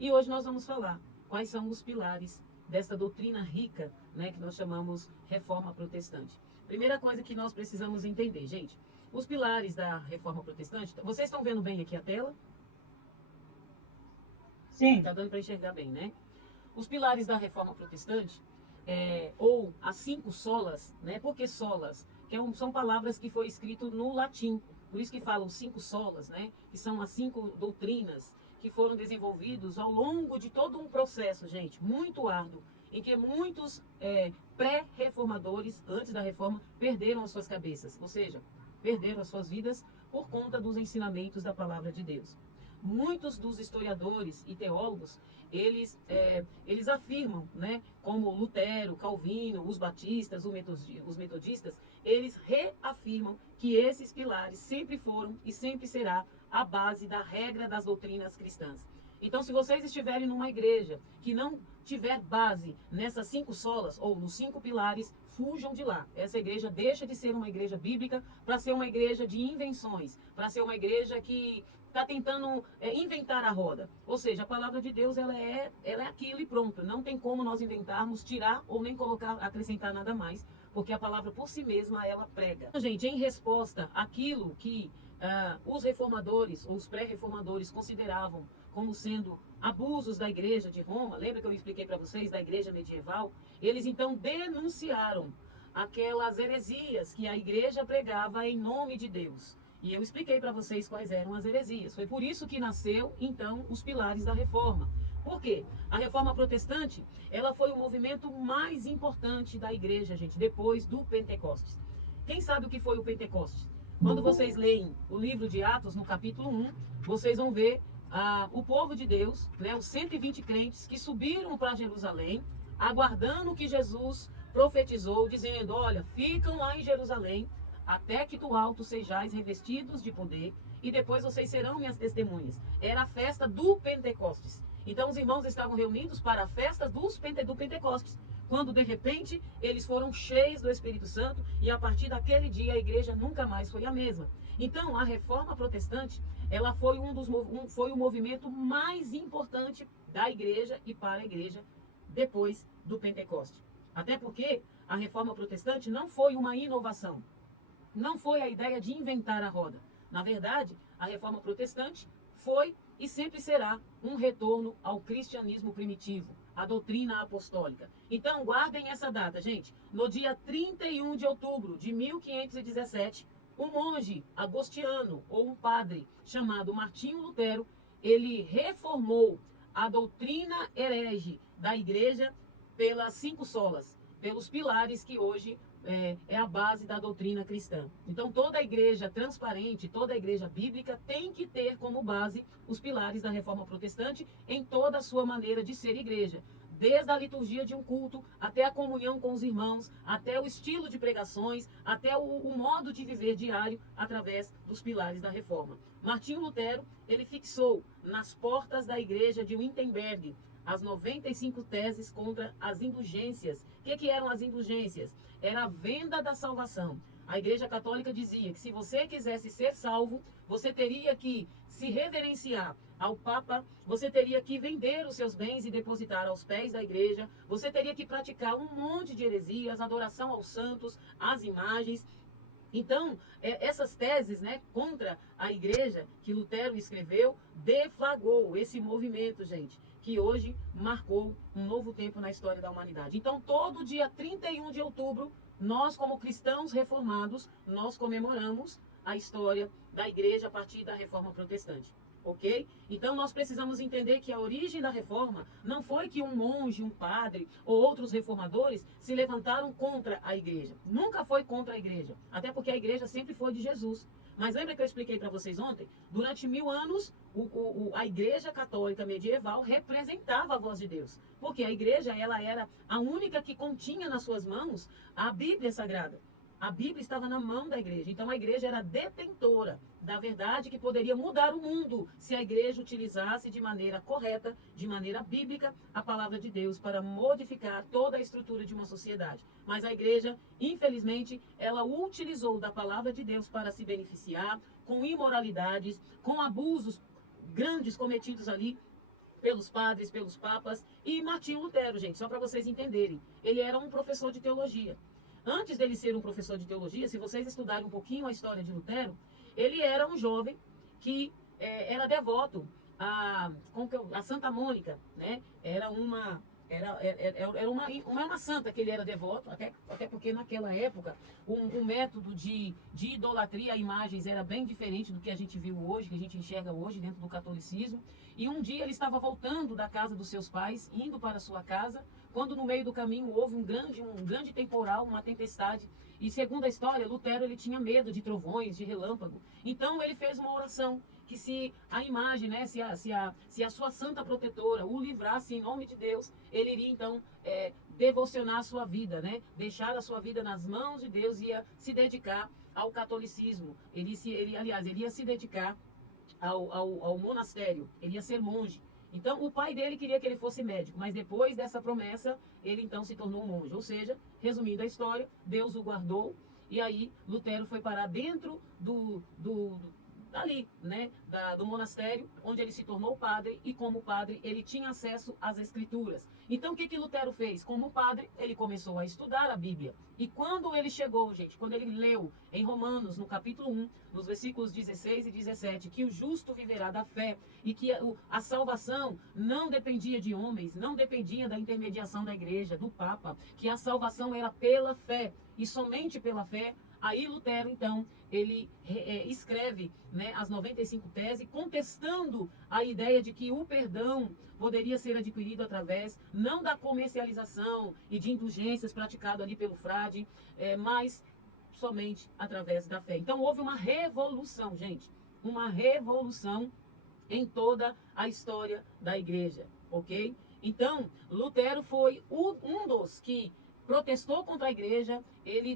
E hoje nós vamos falar quais são os pilares desta doutrina rica, né, que nós chamamos Reforma Protestante. Primeira coisa que nós precisamos entender, gente, os pilares da Reforma Protestante, vocês estão vendo bem aqui a tela? Sim, Está dando para enxergar bem, né? Os pilares da Reforma Protestante, ou as cinco solas, né? Por que solas? Que são palavras que foi escrito no latim. Por isso que falam cinco solas, né? Que são as cinco doutrinas que foram desenvolvidos ao longo de todo um processo, gente, muito árduo, em que muitos pré-reformadores, antes da reforma, perderam as suas cabeças, ou seja, perderam as suas vidas por conta dos ensinamentos da palavra de Deus. Muitos dos historiadores e teólogos, eles afirmam, né, como Lutero, Calvino, os batistas, os metodistas, eles reafirmam que esses pilares sempre foram e sempre será a base da regra das doutrinas cristãs. Então, se vocês estiverem numa igreja que não tiver base nessas cinco solas ou nos cinco pilares, fujam de lá. Essa igreja deixa de ser uma igreja bíblica para ser uma igreja de invenções, para ser uma igreja que está tentando inventar a roda. Ou seja, a palavra de Deus ela é aquilo e pronto. Não tem como nós inventarmos, tirar ou nem colocar, acrescentar nada mais, porque a palavra por si mesma ela prega. Gente, em resposta àquilo que os reformadores ou os pré-reformadores consideravam como sendo abusos da igreja de Roma, lembra que eu expliquei para vocês da igreja medieval? Eles então denunciaram aquelas heresias que a igreja pregava em nome de Deus. E eu expliquei para vocês quais eram as heresias. Foi por isso que nasceu, então, os pilares da reforma. Por quê? A reforma protestante, ela foi o movimento mais importante da igreja, gente, depois do Pentecostes. Quem sabe o que foi o Pentecostes? Quando vocês leem o livro de Atos, no capítulo 1, vocês vão ver o povo de Deus, né, os 120 crentes que subiram para Jerusalém, aguardando que Jesus profetizou, dizendo: olha, ficam lá em Jerusalém, até que do alto sejais revestidos de poder, e depois vocês serão minhas testemunhas. Era a festa do Pentecostes. Então os irmãos estavam reunidos para a festa do Pentecostes, quando de repente eles foram cheios do Espírito Santo, e a partir daquele dia a igreja nunca mais foi a mesma. Então a reforma protestante, ela foi foi o movimento mais importante da igreja e para a igreja depois do Pentecoste. Até porque a reforma protestante não foi uma inovação. Não foi a ideia de inventar a roda. Na verdade, a reforma protestante foi e sempre será um retorno ao cristianismo primitivo, à doutrina apostólica. Então, guardem essa data, gente. No dia 31 de outubro de 1517, um monge agostiano, ou um padre, chamado Martinho Lutero, ele reformou a doutrina herege da igreja pelas cinco solas, pelos pilares que hoje é a base da doutrina cristã. Então, toda a igreja transparente, toda a igreja bíblica tem que ter como base os pilares da reforma protestante em toda a sua maneira de ser igreja. Desde a liturgia de um culto, até a comunhão com os irmãos, até o estilo de pregações, até o modo de viver diário através dos pilares da reforma. Martinho Lutero, ele fixou nas portas da igreja de Wittenberg as 95 teses contra as indulgências. O que eram as indulgências? Era a venda da salvação. A Igreja Católica dizia que se você quisesse ser salvo, você teria que se reverenciar ao Papa, você teria que vender os seus bens e depositar aos pés da igreja, você teria que praticar um monte de heresias, adoração aos santos, às imagens. Então, essas teses, né, contra a igreja que Lutero escreveu, deflagrou esse movimento, gente, que hoje marcou um novo tempo na história da humanidade. Então, todo dia 31 de outubro, nós, como cristãos reformados, nós comemoramos a história da igreja a partir da reforma protestante. Ok? Então nós precisamos entender que a origem da reforma não foi que um monge, um padre ou outros reformadores se levantaram contra a igreja. Nunca foi contra a igreja. Até porque a igreja sempre foi de Jesus. Mas lembra que eu expliquei para vocês ontem? Durante 1000 anos, a igreja católica medieval representava a voz de Deus. Porque a igreja ela era a única que continha nas suas mãos a Bíblia Sagrada. A Bíblia estava na mão da igreja. Então a igreja era detentora da verdade que poderia mudar o mundo se a igreja utilizasse de maneira correta, de maneira bíblica, a palavra de Deus para modificar toda a estrutura de uma sociedade. Mas a igreja, infelizmente, ela utilizou da palavra de Deus para se beneficiar com imoralidades, com abusos grandes cometidos ali pelos padres, pelos papas, e Martinho Lutero, gente, só para vocês entenderem. Ele era um professor de teologia. Antes dele ser um professor de teologia, se vocês estudarem um pouquinho a história de Lutero, ele era um jovem que era devoto a Santa Mônica, né? Era uma santa que ele era devoto, até porque naquela época o método de idolatria a imagens era bem diferente do que a gente viu hoje, que a gente enxerga hoje dentro do catolicismo. E um dia ele estava voltando da casa dos seus pais, indo para a sua casa, quando no meio do caminho houve um grande temporal, uma tempestade. E segundo a história, Lutero ele tinha medo de trovões, de relâmpago. Então ele fez uma oração que se a imagem, né, se a sua santa protetora o livrasse em nome de Deus, ele iria então devocionar a sua vida, né, deixar a sua vida nas mãos de Deus e ia se dedicar ao catolicismo. Aliás, ele ia se dedicar ao monastério, ele ia ser monge. Então, o pai dele queria que ele fosse médico, mas depois dessa promessa, ele então se tornou monge. Ou seja, resumindo a história, Deus o guardou e aí Lutero foi parar dentro ali, né, do monastério, onde ele se tornou padre e como padre ele tinha acesso às escrituras. Então o que Lutero fez? Como padre, ele começou a estudar a Bíblia. E quando ele chegou, gente, quando ele leu em Romanos, no capítulo 1, nos versículos 16 e 17, que o justo viverá da fé e que a salvação não dependia de homens, não dependia da intermediação da igreja, do Papa, que a salvação era pela fé e somente pela fé. Aí Lutero, então, ele escreve, né, as 95 teses, contestando a ideia de que o perdão poderia ser adquirido através, não da comercialização e de indulgências praticado ali pelo frade, mas somente através da fé. Então houve uma revolução, gente, uma revolução em toda a história da igreja, ok? Então, Lutero foi um dos que protestou contra a igreja.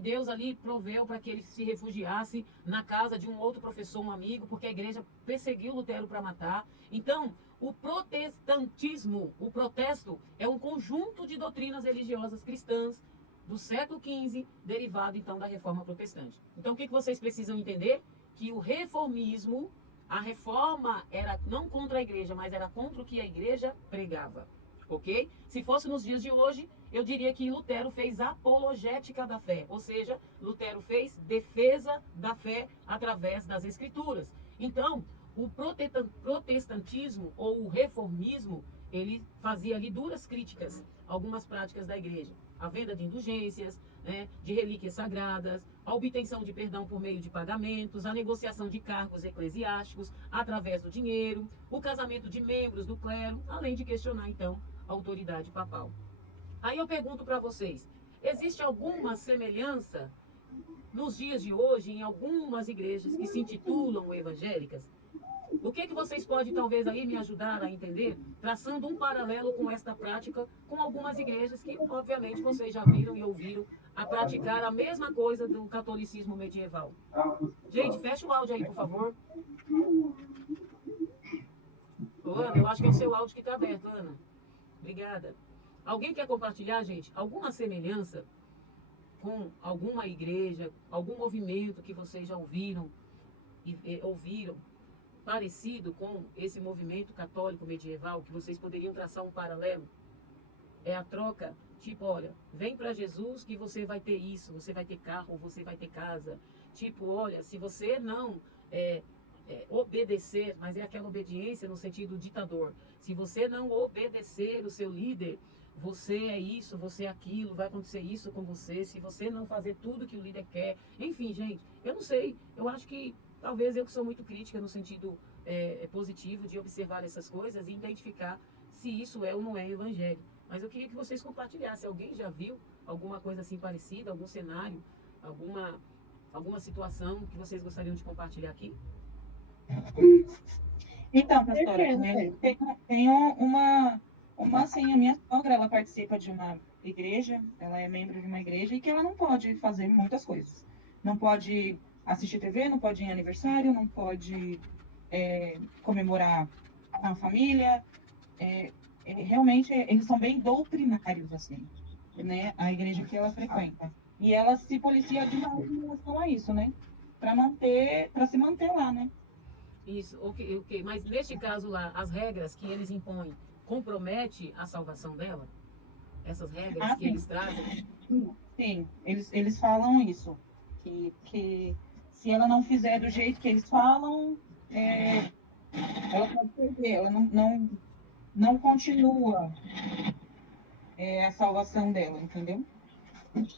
Deus ali proveu para que ele se refugiasse na casa de um outro professor, um amigo, porque a igreja perseguiu Lutero para matar. Então, o protestantismo, o protesto, é um conjunto de doutrinas religiosas cristãs do século XV, derivado então da reforma protestante. Então, o que vocês precisam entender? Que o reformismo, a reforma era não contra a igreja, mas era contra o que a igreja pregava, ok? Se fosse nos dias de hoje, eu diria que Lutero fez apologética da fé, ou seja, Lutero fez defesa da fé através das escrituras. Então, o protestantismo ou o reformismo, ele fazia ali duras críticas a algumas práticas da igreja. A venda de indulgências, né, de relíquias sagradas, a obtenção de perdão por meio de pagamentos, a negociação de cargos eclesiásticos através do dinheiro, o casamento de membros do clero, além de questionar, então, a autoridade papal. Aí eu pergunto para vocês, existe alguma semelhança nos dias de hoje em algumas igrejas que se intitulam evangélicas? O que vocês podem talvez aí me ajudar a entender, traçando um paralelo com esta prática, com algumas igrejas que, obviamente, vocês já viram e ouviram a praticar a mesma coisa do catolicismo medieval. Gente, fecha o áudio aí, por favor. Ô, Ana, eu acho que é o seu áudio que está aberto, Ana. Obrigada. Alguém quer compartilhar, gente, alguma semelhança com alguma igreja, algum movimento que vocês já ouviram e ouviram parecido com esse movimento católico medieval, que vocês poderiam traçar um paralelo? É a troca, tipo, olha, vem para Jesus que você vai ter isso, você vai ter carro, você vai ter casa. Tipo, olha, se você não obedecer, mas é aquela obediência no sentido ditador, se você não obedecer o seu líder, você é isso, você é aquilo, vai acontecer isso com você, se você não fazer tudo que o líder quer. Enfim, gente, eu não sei, eu acho que talvez eu que sou muito crítica no sentido positivo de observar essas coisas e identificar se isso é ou não é evangelho. Mas eu queria que vocês compartilhassem. Alguém já viu alguma coisa assim parecida, algum cenário, alguma situação que vocês gostariam de compartilhar aqui? Então, pastora, tenho assim, a minha sogra, ela participa de uma igreja, ela é membro de uma igreja, e que ela não pode fazer muitas coisas. Não pode assistir TV, não pode ir em aniversário, não pode comemorar a família. Realmente, eles são bem doutrinários, assim, né? A igreja que ela frequenta. E ela se policia demais em relação a isso, né? Para se manter lá, né? Isso, ok, ok. Mas neste caso lá, as regras que eles impõem compromete a salvação dela? Essas regras Ah, que sim. eles trazem? Sim, eles falam isso, que se ela não fizer do jeito que eles falam, ela pode perder, ela não continua a salvação dela, entendeu?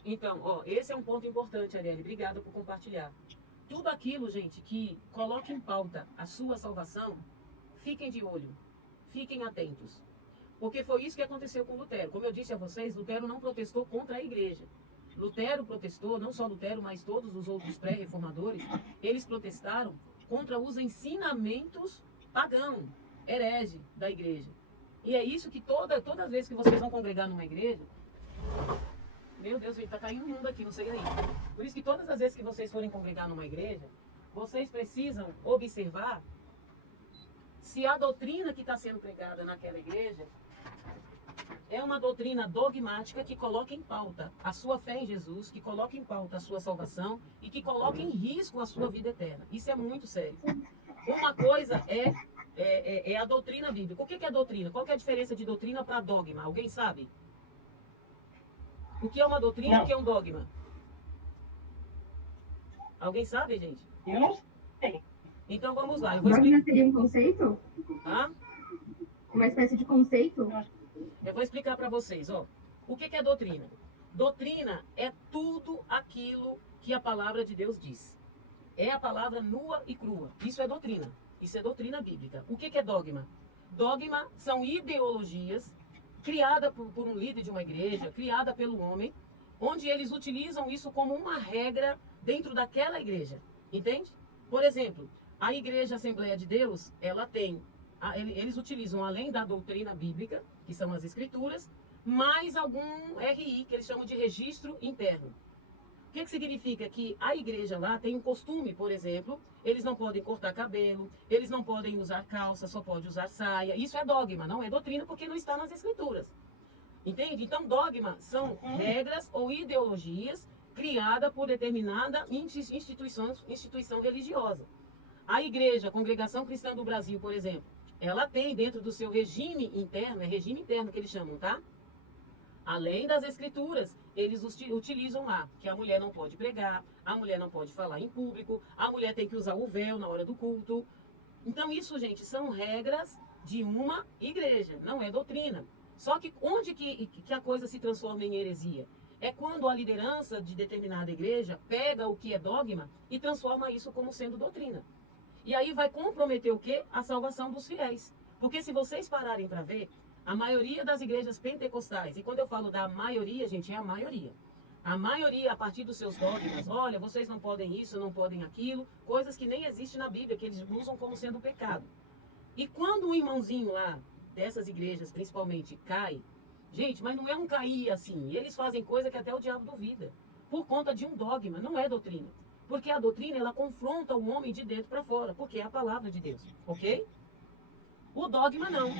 Então, ó, esse é um ponto importante, Arielle. Obrigada por compartilhar. Tudo aquilo, gente, que coloque em pauta a sua salvação, fiquem de olho, fiquem atentos. Porque foi isso que aconteceu com Lutero. Como eu disse a vocês, Lutero não protestou contra a igreja. Lutero protestou, não só Lutero, mas todos os outros pré-reformadores, eles protestaram contra os ensinamentos pagão, herege da igreja. E é isso que toda vez que vocês vão congregar numa igreja, meu Deus, gente, tá caindo um mundo aqui, não sei aí. Por isso que todas as vezes que vocês forem congregar numa igreja, vocês precisam observar se a doutrina que está sendo pregada naquela igreja é uma doutrina dogmática que coloca em pauta a sua fé em Jesus, que coloca em pauta a sua salvação e que coloca em risco a sua vida eterna. Isso é muito sério. Uma coisa é a doutrina bíblica. O que é doutrina? Qual que é a diferença de doutrina para dogma? Alguém sabe? O que é uma doutrina e o Não, que é um dogma? Alguém sabe, gente? eu não sei. Então vamos lá, eu vou Dogma explicar. seria um conceito? Ah? Uma espécie de conceito? Eu vou explicar para vocês, ó. O que é doutrina? Doutrina é tudo aquilo que a palavra de Deus diz. É a palavra nua e crua. Isso é doutrina. Isso é doutrina bíblica. O que é dogma? Dogma são ideologias criadas por um líder de uma igreja, criada pelo homem, onde eles utilizam isso como uma regra dentro daquela igreja. Entende? Por exemplo, a Igreja Assembleia de Deus, ela tem, eles utilizam além da doutrina bíblica, que são as escrituras, mais algum RI, que eles chamam de registro interno. O que significa? Que a igreja lá tem um costume, por exemplo, eles não podem cortar cabelo, eles não podem usar calça, só pode usar saia. Isso é dogma, não é doutrina, porque não está nas escrituras. Entende? Então, dogma são regras ou ideologias criadas por determinada instituição religiosa. A igreja, a Congregação Cristã do Brasil, por exemplo, ela tem dentro do seu regime interno, é regime interno que eles chamam, tá? Além das escrituras, eles utilizam lá que a mulher não pode pregar, a mulher não pode falar em público, a mulher tem que usar o véu na hora do culto. Então isso, gente, são regras de uma igreja, não é doutrina. Só que onde que a coisa se transforma em heresia? É quando a liderança de determinada igreja pega o que é dogma e transforma isso como sendo doutrina. E aí vai comprometer o quê? A salvação dos fiéis. Porque se vocês pararem para ver, a maioria das igrejas pentecostais, e quando eu falo da maioria, gente, é a maioria. A maioria, a partir dos seus dogmas, olha, vocês não podem isso, não podem aquilo, coisas que nem existem na Bíblia, que eles usam como sendo pecado. E quando um irmãozinho lá, dessas igrejas principalmente, cai, gente, mas não é um cair assim, eles fazem coisa que até o diabo duvida, por conta de um dogma, não é doutrina. Porque a doutrina, ela confronta o homem de dentro para fora, porque é a palavra de Deus, ok? O dogma não.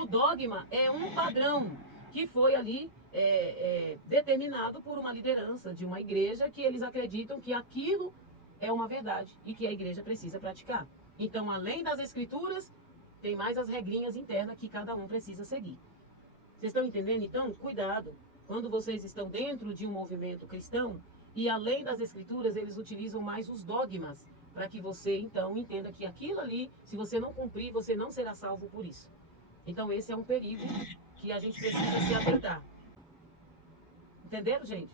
O dogma é um padrão que foi ali determinado por uma liderança de uma igreja que eles acreditam que aquilo é uma verdade e que a igreja precisa praticar. Então, além das escrituras, tem mais as regrinhas internas que cada um precisa seguir. Vocês estão entendendo? Então, cuidado. Quando vocês estão dentro de um movimento cristão e além das escrituras, eles utilizam mais os dogmas para que você, então, entenda que aquilo ali, se você não cumprir, você não será salvo por isso. Então, esse é um perigo que a gente precisa se atentar. Entenderam, gente?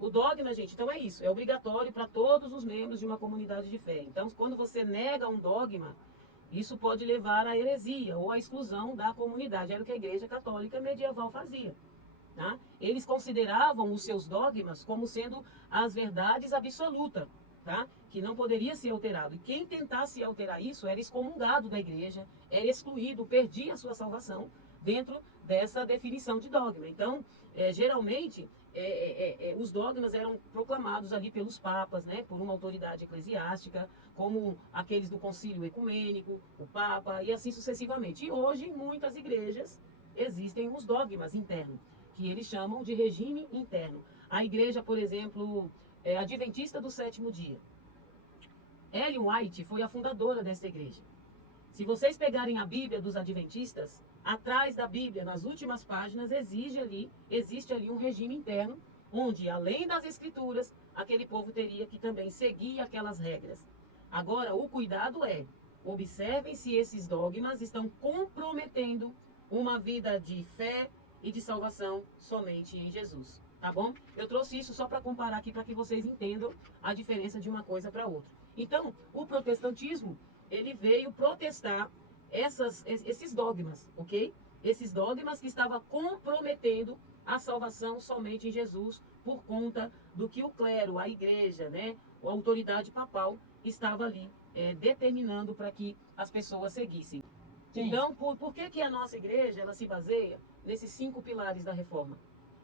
O dogma, gente, então é isso. É obrigatório para todos os membros de uma comunidade de fé. Então, quando você nega um dogma, isso pode levar à heresia ou à exclusão da comunidade. Era o que a Igreja Católica medieval fazia. Tá? Eles consideravam os seus dogmas como sendo as verdades absolutas, tá? Que não poderia ser alterado. E quem tentasse alterar isso era excomungado da igreja, era excluído, perdia a sua salvação dentro dessa definição de dogma. Então, geralmente, os dogmas eram proclamados ali pelos papas, né, por uma autoridade eclesiástica, como aqueles do concílio ecumênico, o papa, e assim sucessivamente. E hoje, em muitas igrejas, existem os dogmas internos, que eles chamam de regime interno. A igreja, por exemplo, é adventista do sétimo dia. Ellen White foi a fundadora dessa igreja. Se vocês pegarem a Bíblia dos Adventistas, atrás da Bíblia, nas últimas páginas, existe ali um regime interno, onde, além das escrituras, aquele povo teria que também seguir aquelas regras. Agora, o cuidado é, observem se esses dogmas estão comprometendo uma vida de fé e de salvação somente em Jesus. Tá bom? Eu trouxe isso só para comparar aqui, para que vocês entendam a diferença de uma coisa para outra. Então, o protestantismo, ele veio protestar esses dogmas, ok? Esses dogmas que estavam comprometendo a salvação somente em Jesus por conta do que o clero, a igreja, né, a autoridade papal estava ali determinando para que as pessoas seguissem. Sim. Então, por que a nossa igreja ela se baseia nesses 5 pilares da reforma?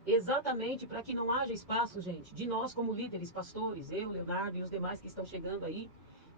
Exatamente para que não haja espaço, gente, de nós como líderes, pastores, eu, Leonardo e os demais que estão chegando aí,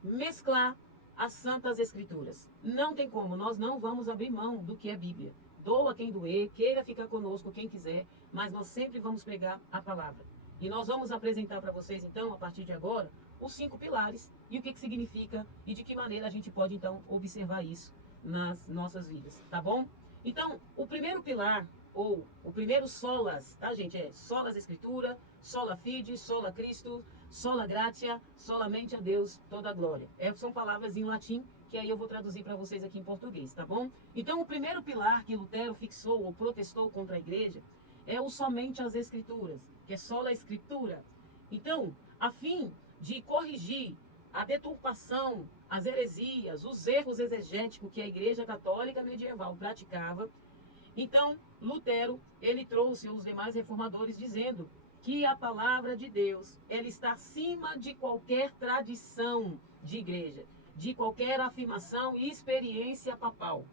mesclar as santas escrituras. Não tem como, nós não vamos abrir mão do que é Bíblia. Doa quem doer, queira ficar conosco quem quiser, mas nós sempre vamos pregar a palavra. E nós vamos apresentar para vocês, então, a partir de agora, os 5 pilares e o que significa e de que maneira a gente pode, então, observar isso nas nossas vidas, tá bom? Então, o primeiro pilar, ou o primeiro solas, tá, gente? É solas Escritura, sola fide, sola Cristo, sola gratia, solamente a Deus toda a glória. São palavras em latim, que aí eu vou traduzir para vocês aqui em português, tá bom? Então, o primeiro pilar que Lutero fixou ou protestou contra a igreja é o somente as Escrituras, que é sola Escritura. Então, a fim de corrigir a deturpação, as heresias, os erros exegéticos que a Igreja Católica medieval praticava, então, Lutero, ele trouxe os demais reformadores dizendo que a palavra de Deus, ela está acima de qualquer tradição de igreja, de qualquer afirmação e experiência papal.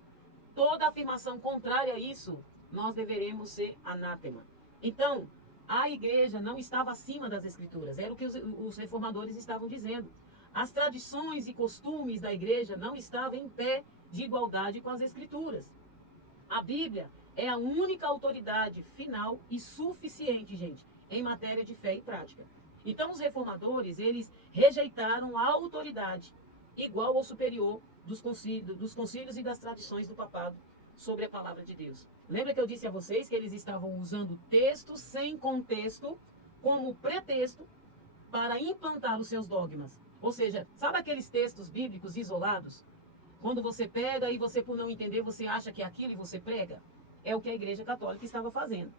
Toda afirmação contrária a isso, nós deveremos ser anátema. Então, a igreja não estava acima das escrituras, era o que os reformadores estavam dizendo. As tradições e costumes da igreja não estavam em pé de igualdade com as escrituras. A Bíblia é a única autoridade final e suficiente, gente, em matéria de fé e prática. Então, os reformadores, eles rejeitaram a autoridade igual ou superior dos concílios e das tradições do papado sobre a palavra de Deus. Lembra que eu disse a vocês que eles estavam usando texto sem contexto como pretexto para implantar os seus dogmas? Ou seja, sabe aqueles textos bíblicos isolados? Quando você pega e você, por não entender, você acha que é aquilo e você prega. É o que a Igreja Católica estava fazendo.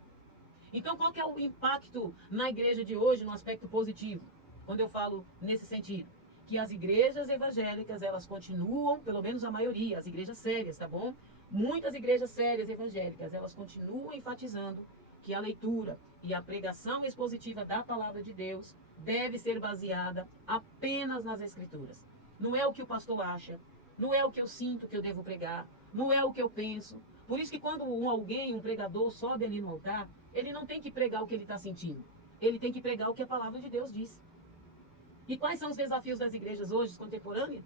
Então, qual que é o impacto na igreja de hoje, no aspecto positivo? Quando eu falo nesse sentido. Que as igrejas evangélicas, elas continuam, pelo menos a maioria, as igrejas sérias, tá bom? Muitas igrejas sérias evangélicas, elas continuam enfatizando que a leitura e a pregação expositiva da palavra de Deus deve ser baseada apenas nas Escrituras. Não é o que o pastor acha, não é o que eu sinto que eu devo pregar, não é o que eu penso. Por isso que quando um pregador, sobe ali no altar, ele não tem que pregar o que ele está sentindo. Ele tem que pregar o que a palavra de Deus diz. E quais são os desafios das igrejas hoje, contemporâneas?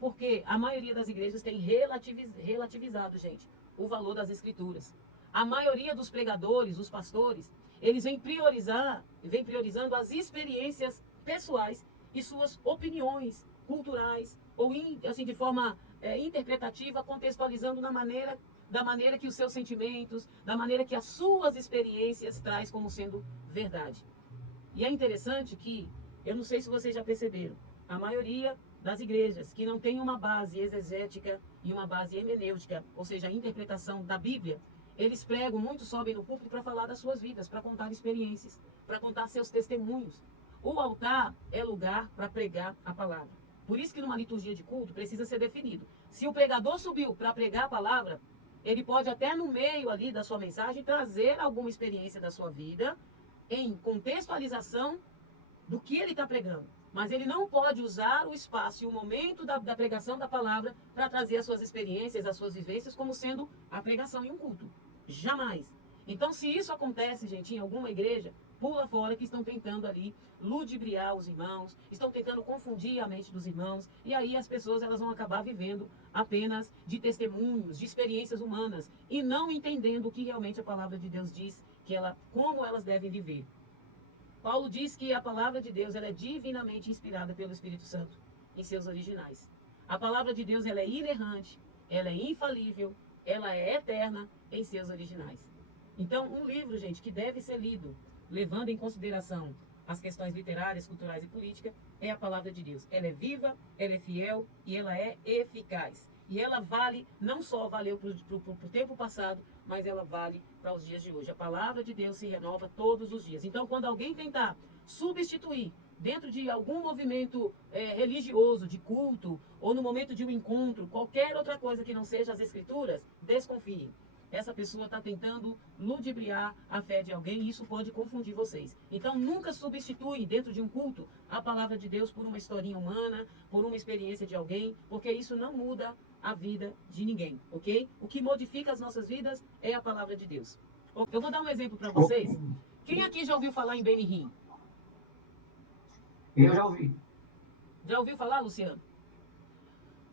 Porque a maioria das igrejas tem relativizado, gente, o valor das escrituras. A maioria dos pregadores, os pastores, eles vêm priorizando as experiências pessoais e suas opiniões culturais, ou assim, de forma interpretativa, contextualizando da maneira que os seus sentimentos, da maneira que as suas experiências traz como sendo verdade. E é interessante que, eu não sei se vocês já perceberam, a maioria das igrejas que não tem uma base exegética e uma base hermenêutica, ou seja, a interpretação da Bíblia, eles pregam, muitos sobem no púlpito para falar das suas vidas, para contar experiências, para contar seus testemunhos. O altar é lugar para pregar a palavra. Por isso que numa liturgia de culto precisa ser definido. Se o pregador subiu para pregar a palavra, ele pode até no meio ali da sua mensagem trazer alguma experiência da sua vida em contextualização do que ele está pregando. Mas ele não pode usar o espaço e o momento da pregação da palavra para trazer as suas experiências, as suas vivências, como sendo a pregação em um culto. Jamais. Então, se isso acontece, gente, em alguma igreja, pula fora que estão tentando ali ludibriar os irmãos, estão tentando confundir a mente dos irmãos, e aí as pessoas elas vão acabar vivendo apenas de testemunhos, de experiências humanas, e não entendendo o que realmente a palavra de Deus diz, como elas devem viver. Paulo diz que a palavra de Deus ela é divinamente inspirada pelo Espírito Santo em seus originais. A palavra de Deus ela é inerrante, ela é infalível, ela é eterna em seus originais. Então, um livro, gente, que deve ser lido, levando em consideração as questões literárias, culturais e políticas, é a palavra de Deus. Ela é viva, ela é fiel e ela é eficaz. E ela vale, não só valeu para o tempo passado, mas ela vale para os dias de hoje. A palavra de Deus se renova todos os dias. Então, quando alguém tentar substituir dentro de algum movimento religioso, de culto, ou no momento de um encontro, qualquer outra coisa que não seja as escrituras, desconfie. Essa pessoa está tentando ludibriar a fé de alguém e isso pode confundir vocês. Então, nunca substitui dentro de um culto a palavra de Deus por uma historinha humana, por uma experiência de alguém, porque isso não muda a vida de ninguém, ok? O que modifica as nossas vidas é a palavra de Deus. Eu vou dar um exemplo para vocês. Quem aqui já ouviu falar em Benihim? Eu já ouvi. Já ouviu falar, Luciano?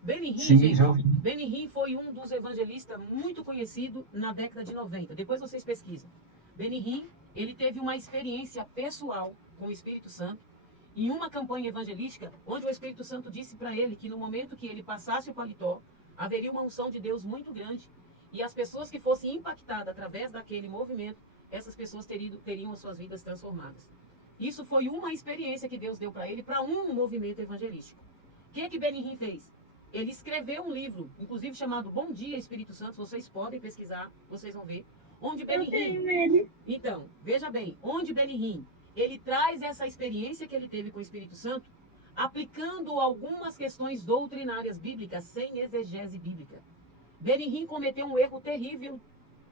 Benihim, Sim, gente, já ouvi. Benihim foi um dos evangelistas muito conhecido na década de 90. Depois vocês pesquisam. Benihim, ele teve uma experiência pessoal com o Espírito Santo em uma campanha evangelística, onde o Espírito Santo disse para ele que no momento que ele passasse o paletó, haveria uma unção de Deus muito grande e as pessoas que fossem impactadas através daquele movimento, essas pessoas teriam as suas vidas transformadas. Isso foi uma experiência que Deus deu para ele para um movimento evangelístico. O que Benihim fez? Ele escreveu um livro, inclusive chamado Bom Dia Espírito Santo, vocês podem pesquisar, vocês vão ver, onde Benihim... Então, veja bem, onde Benihim, ele traz essa experiência que ele teve com o Espírito Santo, aplicando algumas questões doutrinárias bíblicas sem exegese bíblica. Benihim cometeu um erro terrível,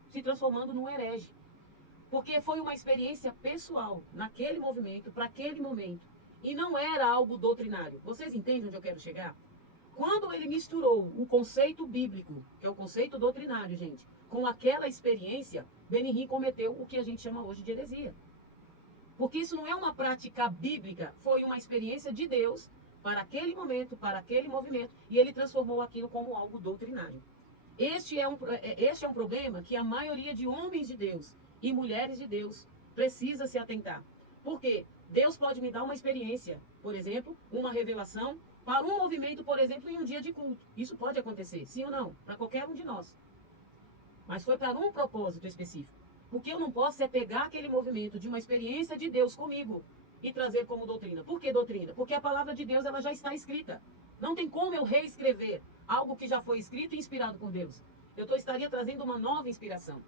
se transformando num herege. Porque foi uma experiência pessoal, naquele movimento, para aquele momento. E não era algo doutrinário. Vocês entendem onde eu quero chegar? Quando ele misturou o conceito bíblico, que é o conceito doutrinário, gente, com aquela experiência, Benihim cometeu o que a gente chama hoje de heresia. Porque isso não é uma prática bíblica, foi uma experiência de Deus para aquele momento, para aquele movimento, e ele transformou aquilo como algo doutrinário. Este é um problema que a maioria de homens de Deus e mulheres de Deus precisa se atentar. Porque Deus pode me dar uma experiência, por exemplo, uma revelação, para um movimento, por exemplo, em um dia de culto. Isso pode acontecer, sim ou não, para qualquer um de nós. Mas foi para um propósito específico. Porque eu não posso é pegar aquele movimento de uma experiência de Deus comigo e trazer como doutrina. Por que doutrina? Porque a palavra de Deus ela já está escrita. Não tem como eu reescrever algo que já foi escrito e inspirado por Deus. Eu estaria trazendo uma nova inspiração.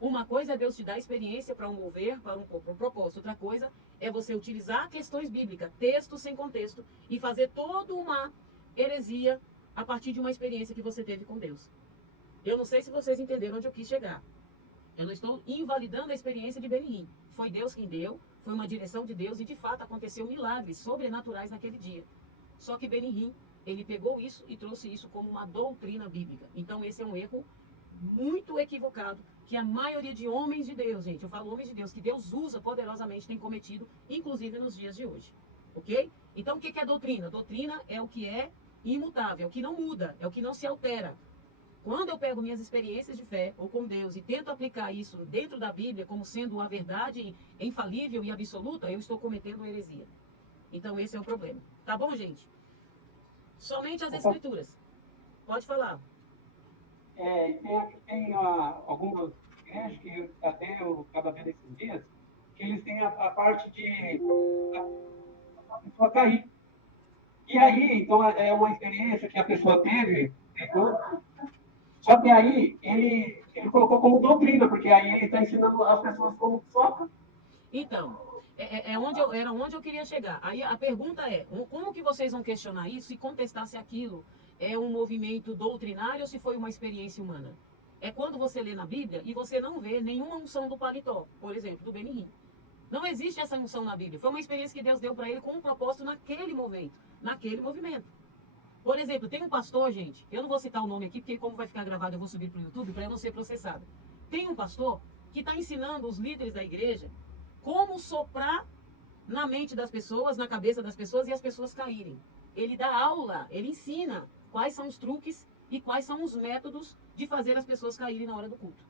Uma coisa é Deus te dar experiência para um mover, para um propósito. Outra coisa é você utilizar questões bíblicas, texto sem contexto, e fazer toda uma heresia a partir de uma experiência que você teve com Deus. Eu não sei se vocês entenderam onde eu quis chegar. Eu não estou invalidando a experiência de Benihim. Foi Deus quem deu, foi uma direção de Deus e de fato aconteceu milagres sobrenaturais naquele dia. Só que Benihim, ele pegou isso e trouxe isso como uma doutrina bíblica. Então esse é um erro muito equivocado que a maioria de homens de Deus, gente, eu falo homens de Deus, que Deus usa poderosamente, tem cometido, inclusive nos dias de hoje. Ok? Então o que é doutrina? Doutrina é o que é imutável, é o que não muda, é o que não se altera. Quando eu pego minhas experiências de fé ou com Deus e tento aplicar isso dentro da Bíblia como sendo a verdade infalível e absoluta, eu estou cometendo heresia. Então esse é o problema. Tá bom, gente? Somente as escrituras. Pode falar. Tem algumas igrejas que até eu estava vendo esses dias, que eles têm a parte de a pessoa cair. E aí, então, é uma experiência que a pessoa teve, então, só que aí ele colocou como doutrina, porque aí ele está ensinando as pessoas como que soca. Então, era onde eu queria chegar. Aí a pergunta é, como que vocês vão questionar isso e contestar se aquilo é um movimento doutrinário ou se foi uma experiência humana? É quando você lê na Bíblia e você não vê nenhuma unção do paletó, por exemplo, do Benihim. Não existe essa unção na Bíblia. Foi uma experiência que Deus deu para ele com um propósito naquele momento, naquele movimento. Por exemplo, tem um pastor, gente, eu não vou citar o nome aqui, porque como vai ficar gravado eu vou subir para o YouTube para eu não ser processado. Tem um pastor que está ensinando os líderes da igreja como soprar na mente das pessoas, na cabeça das pessoas e as pessoas caírem. Ele dá aula, ele ensina quais são os truques e quais são os métodos de fazer as pessoas caírem na hora do culto.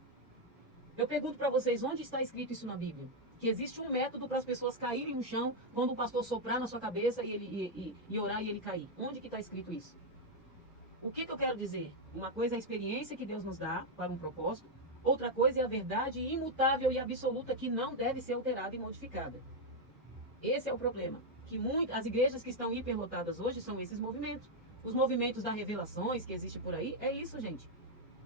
Eu pergunto para vocês, onde está escrito isso na Bíblia? Que existe um método para as pessoas caírem no chão quando o pastor soprar na sua cabeça e orar e ele cair. Onde que está escrito isso? O que eu quero dizer? Uma coisa é a experiência que Deus nos dá para um propósito, outra coisa é a verdade imutável e absoluta que não deve ser alterada e modificada. Esse é o problema. Que as igrejas que estão hiperlotadas hoje são esses movimentos. Os movimentos das revelações que existem por aí, é isso, gente.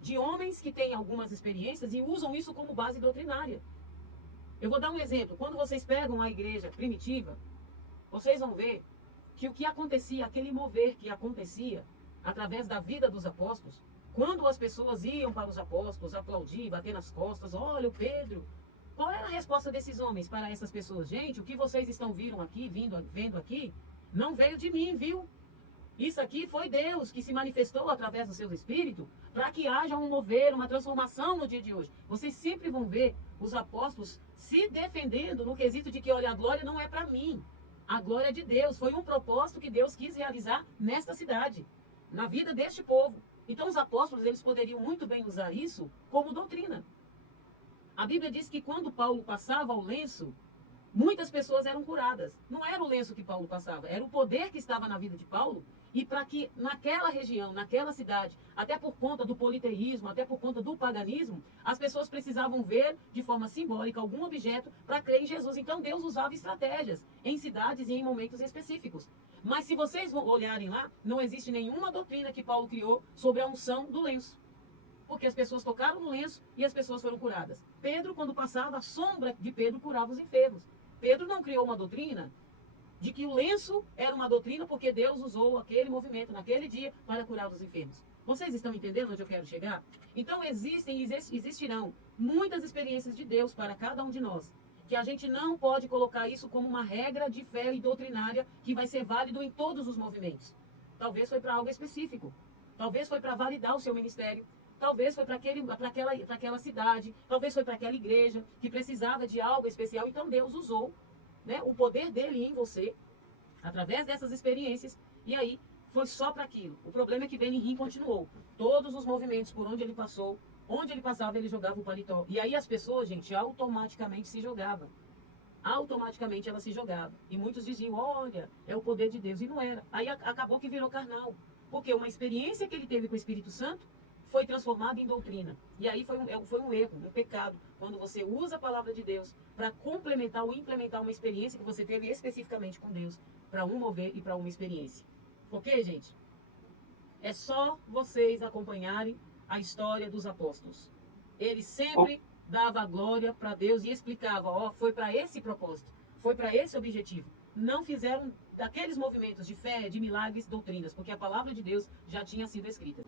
De homens que têm algumas experiências e usam isso como base doutrinária. Eu vou dar um exemplo. Quando vocês pegam a igreja primitiva, vocês vão ver que o que acontecia, aquele mover que acontecia através da vida dos apóstolos, quando as pessoas iam para os apóstolos aplaudir, bater nas costas, olha o Pedro. Qual era a resposta desses homens para essas pessoas? Gente, o que vocês estão vendo aqui, não veio de mim, viu? Isso aqui foi Deus que se manifestou através do seu Espírito para que haja um mover, uma transformação no dia de hoje. Vocês sempre vão ver os apóstolos se defendendo no quesito de que, olha, a glória não é para mim. A glória é de Deus. Foi um propósito que Deus quis realizar nesta cidade, na vida deste povo. Então, os apóstolos, eles poderiam muito bem usar isso como doutrina. A Bíblia diz que quando Paulo passava o lenço, muitas pessoas eram curadas. Não era o lenço que Paulo passava, era o poder que estava na vida de Paulo. E para que naquela região, naquela cidade, até por conta do politeísmo, até por conta do paganismo, as pessoas precisavam ver de forma simbólica algum objeto para crer em Jesus. Então Deus usava estratégias em cidades e em momentos específicos. Mas se vocês olharem lá, não existe nenhuma doutrina que Paulo criou sobre a unção do lenço. Porque as pessoas tocaram no lenço e as pessoas foram curadas. Pedro, quando passava, a sombra de Pedro curava os enfermos. Pedro não criou uma doutrina de que o lenço era uma doutrina porque Deus usou aquele movimento naquele dia para curar os enfermos. Vocês estão entendendo onde eu quero chegar? Então existirão muitas experiências de Deus para cada um de nós, que a gente não pode colocar isso como uma regra de fé e doutrinária que vai ser válido em todos os movimentos. Talvez foi para algo específico, talvez foi para validar o seu ministério, talvez foi para aquela cidade, talvez foi para aquela igreja que precisava de algo especial, então Deus usou, né, o poder dele em você, através dessas experiências, e aí foi só para aquilo. O problema é que Benihim continuou. Todos os movimentos por onde ele passou, onde ele passava, ele jogava o paletó. E aí as pessoas, gente, automaticamente se jogavam. Automaticamente ela se jogava. E muitos diziam, olha, é o poder de Deus. E não era. Aí acabou que virou carnal. Porque uma experiência que ele teve com o Espírito Santo foi transformada em doutrina. E aí foi um erro, um pecado, quando você usa a palavra de Deus para complementar ou implementar uma experiência que você teve especificamente com Deus, para um mover e para uma experiência. Ok, gente? É só vocês acompanharem a história dos apóstolos. Eles sempre davam glória para Deus e explicavam, ó, foi para esse propósito, foi para esse objetivo. Não fizeram daqueles movimentos de fé, de milagres, doutrinas, porque a palavra de Deus já tinha sido escrita.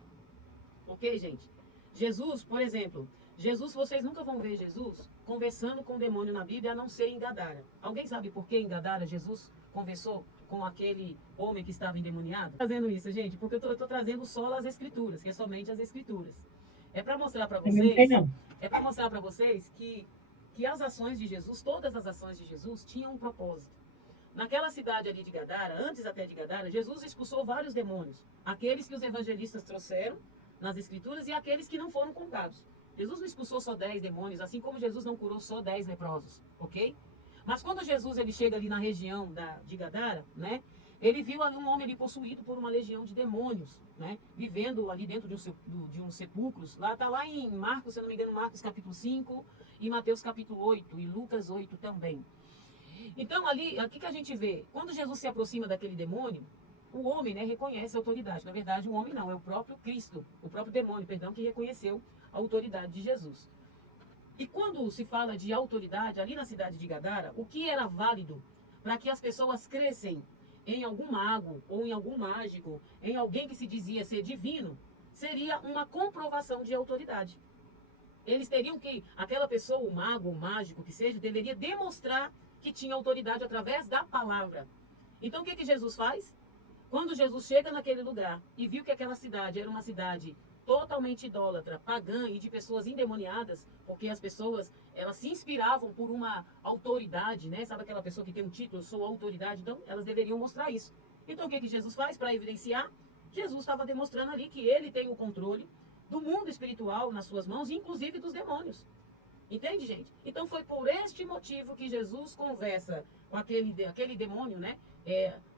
Ok, gente? Jesus, por exemplo, vocês nunca vão ver Jesus conversando com o demônio na Bíblia, a não ser em Gadara. Alguém sabe por que em Gadara Jesus conversou com aquele homem que estava endemoniado? Fazendo isso, gente, porque eu estou trazendo só as escrituras, que é somente as escrituras. É para mostrar para vocês, que as ações de Jesus, todas as ações de Jesus, tinham um propósito. Naquela cidade ali de Gadara, antes até de Gadara, Jesus expulsou vários demônios. Aqueles que os evangelistas trouxeram nas escrituras e aqueles que não foram contados. Jesus não expulsou só 10 demônios, assim como Jesus não curou só 10 leprosos, ok? Mas quando Jesus ele chega ali na região de Gadara, né, ele viu ali um homem ali possuído por uma legião de demônios, né, vivendo ali dentro de uns sepulcros. Lá está lá em Marcos, se eu não me engano, Marcos capítulo 5, e Mateus capítulo 8, e Lucas 8 também. Então, ali, o que a gente vê? Quando Jesus se aproxima daquele demônio, o homem, né, reconhece a autoridade. Na verdade, o homem não, é o próprio Cristo, o próprio demônio, perdão, que reconheceu a autoridade de Jesus. E quando se fala de autoridade, ali na cidade de Gadara, o que era válido para que as pessoas crescem em algum mago ou em algum mágico, em alguém que se dizia ser divino, seria uma comprovação de autoridade. Eles teriam que, aquela pessoa, o mago, o mágico que seja, deveria demonstrar que tinha autoridade através da palavra. Então o que Jesus faz? Quando Jesus chega naquele lugar e viu que aquela cidade era uma cidade totalmente idólatra, pagã e de pessoas endemoniadas, porque as pessoas, elas se inspiravam por uma autoridade, né? Sabe aquela pessoa que tem um título, eu sou autoridade, então elas deveriam mostrar isso. Então o que Jesus faz para evidenciar? Jesus estava demonstrando ali que ele tem o controle do mundo espiritual nas suas mãos, inclusive dos demônios. Entende, gente? Então foi por este motivo que Jesus conversa com aquele demônio, né?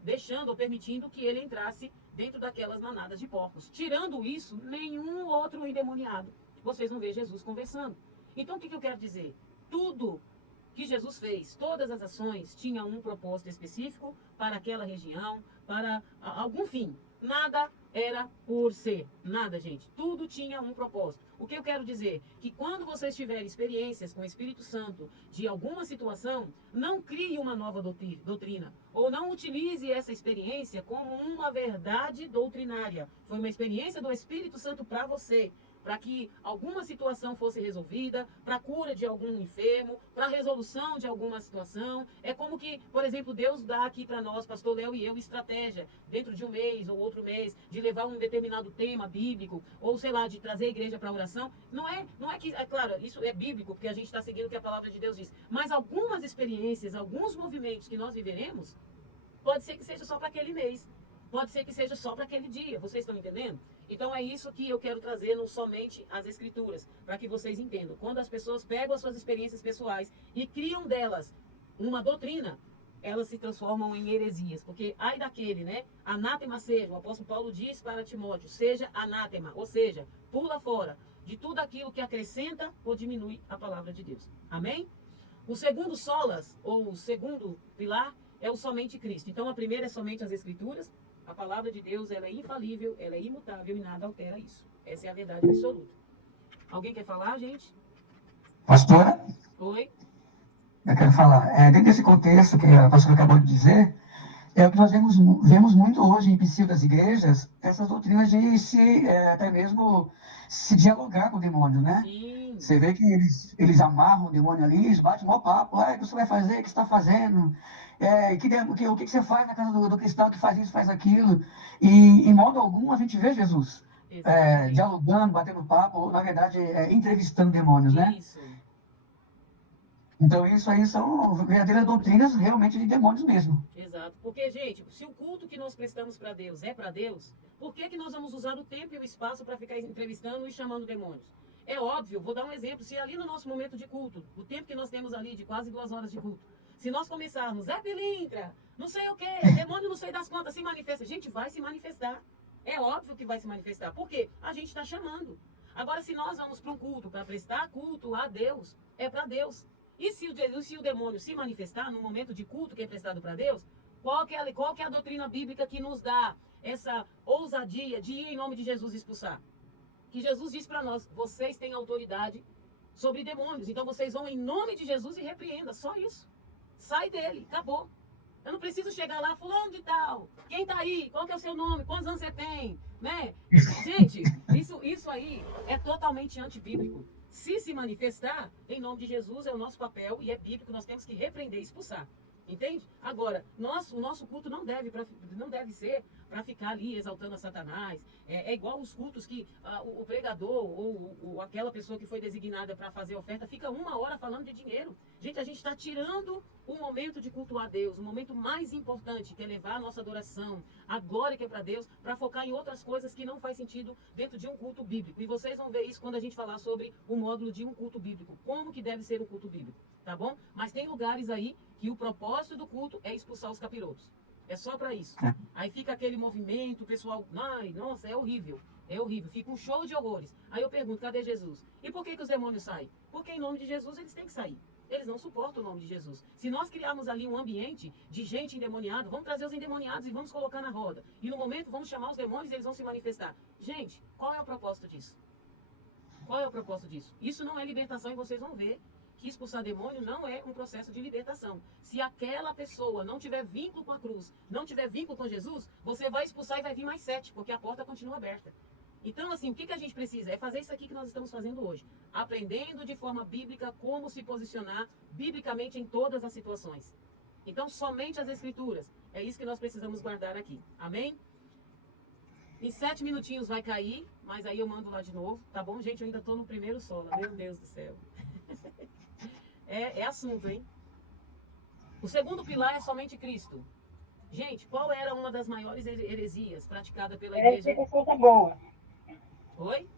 Deixando ou permitindo que ele entrasse dentro daquelas manadas de porcos. Tirando isso, nenhum outro endemoniado vocês vão ver Jesus conversando. Então, o que eu quero dizer? Tudo que Jesus fez, todas as ações, tinham um propósito específico para aquela região, para algum fim. Nada era por ser. Nada, gente. Tudo tinha um propósito. O que eu quero dizer? Que quando vocês tiverem experiências com o Espírito Santo de alguma situação, não crie uma nova doutrina. Ou não utilize essa experiência como uma verdade doutrinária. Foi uma experiência do Espírito Santo para você, para que alguma situação fosse resolvida, para a cura de algum enfermo, para a resolução de alguma situação. É como que, por exemplo, Deus dá aqui para nós, pastor Léo e eu, estratégia, dentro de um mês ou outro mês, de levar um determinado tema bíblico, ou sei lá, de trazer a igreja para a oração. Não é que, é claro, isso é bíblico, porque a gente está seguindo o que a palavra de Deus diz. Mas algumas experiências, alguns movimentos que nós viveremos, pode ser que seja só para aquele mês. Pode ser que seja só para aquele dia. Vocês estão entendendo? Então é isso que eu quero trazer, não somente as escrituras, para que vocês entendam. Quando as pessoas pegam as suas experiências pessoais e criam delas uma doutrina, elas se transformam em heresias. Porque ai daquele, né? Anátema seja, o apóstolo Paulo diz para Timóteo, seja anátema, ou seja, pula fora de tudo aquilo que acrescenta ou diminui a palavra de Deus. Amém? O segundo solas, ou o segundo pilar, é o somente Cristo. Então, a primeira é somente as Escrituras. A palavra de Deus, ela é infalível, ela é imutável e nada altera isso. Essa é a verdade absoluta. Alguém quer falar, gente? Pastora, Oi? eu quero falar. Dentro desse contexto que a pastora acabou de dizer, é o que nós vemos muito hoje em pseudo das igrejas, essas doutrinas de até mesmo se dialogar com o demônio, né? Sim. Você vê que eles amarram o demônio ali, eles batem mó papo, o que você vai fazer, o que você está fazendo, o que você faz na casa do cristão que faz isso, faz aquilo, e em modo algum a gente vê Jesus Exatamente. dialogando, batendo papo, ou, na verdade, entrevistando demônios, né? Isso. Então isso aí são verdadeiras doutrinas realmente de demônios mesmo. Exato. Porque, gente, se o culto que nós prestamos para Deus é para Deus, por que nós vamos usar o tempo e o espaço para ficar entrevistando e chamando demônios? É óbvio, vou dar um exemplo. Se ali no nosso momento de culto, o tempo que nós temos ali de quase 2 horas de culto, se nós começarmos, é pilintra, não sei o quê, demônio não sei das quantas, se manifesta. Gente, vai se manifestar. É óbvio que vai se manifestar. Por quê? A gente está chamando. Agora, se nós vamos para um culto para prestar culto a Deus, é para Deus. E se o demônio se manifestar no momento de culto que é prestado para Deus, qual que é a doutrina bíblica que nos dá essa ousadia de ir em nome de Jesus expulsar? Que Jesus diz para nós, vocês têm autoridade sobre demônios, então vocês vão em nome de Jesus e repreenda, só isso. Sai dele, acabou. Eu não preciso chegar lá, fulano de tal, quem tá aí, qual que é o seu nome, quantos anos você tem, né? Gente, isso aí é totalmente antibíblico. Se manifestar, em nome de Jesus, é o nosso papel e é bíblico, nós temos que repreender e expulsar. Entende? Agora, o nosso culto não deve ser para ficar ali exaltando a Satanás. É igual os cultos que o pregador ou aquela pessoa que foi designada para fazer a oferta fica 1 hora falando de dinheiro. Gente, a gente está tirando o momento de cultuar Deus, o momento mais importante, que é levar a nossa adoração, a glória que é para Deus, para focar em outras coisas que não faz sentido dentro de um culto bíblico. E vocês vão ver isso quando a gente falar sobre o módulo de um culto bíblico, como que deve ser um culto bíblico, tá bom? Mas tem lugares aí que o propósito do culto é expulsar os capirotos. É só para isso. Aí fica aquele movimento, o pessoal, ai, nossa, é horrível. É horrível, fica um show de horrores. Aí eu pergunto, cadê Jesus? E por que os demônios saem? Porque em nome de Jesus eles têm que sair. Eles não suportam o nome de Jesus. Se nós criarmos ali um ambiente de gente endemoniada, vamos trazer os endemoniados e vamos colocar na roda. E no momento vamos chamar os demônios e eles vão se manifestar. Gente, qual é o propósito disso? Qual é o propósito disso? Isso não é libertação e vocês vão ver que expulsar demônio não é um processo de libertação. Se aquela pessoa não tiver vínculo com a cruz, não tiver vínculo com Jesus, você vai expulsar e vai vir mais 7, porque a porta continua aberta. Então, assim, o que a gente precisa? É fazer isso aqui que nós estamos fazendo hoje. Aprendendo de forma bíblica como se posicionar biblicamente em todas as situações. Então, somente as escrituras. É isso que nós precisamos guardar aqui. Amém? Em 7 minutinhos vai cair, mas aí eu mando lá de novo, tá bom? Gente, eu ainda tô no primeiro solo, meu Deus do céu. É assunto, hein? O segundo pilar é somente Cristo. Gente, qual era uma das maiores heresias praticada pela igreja? É coisa boa. Oi?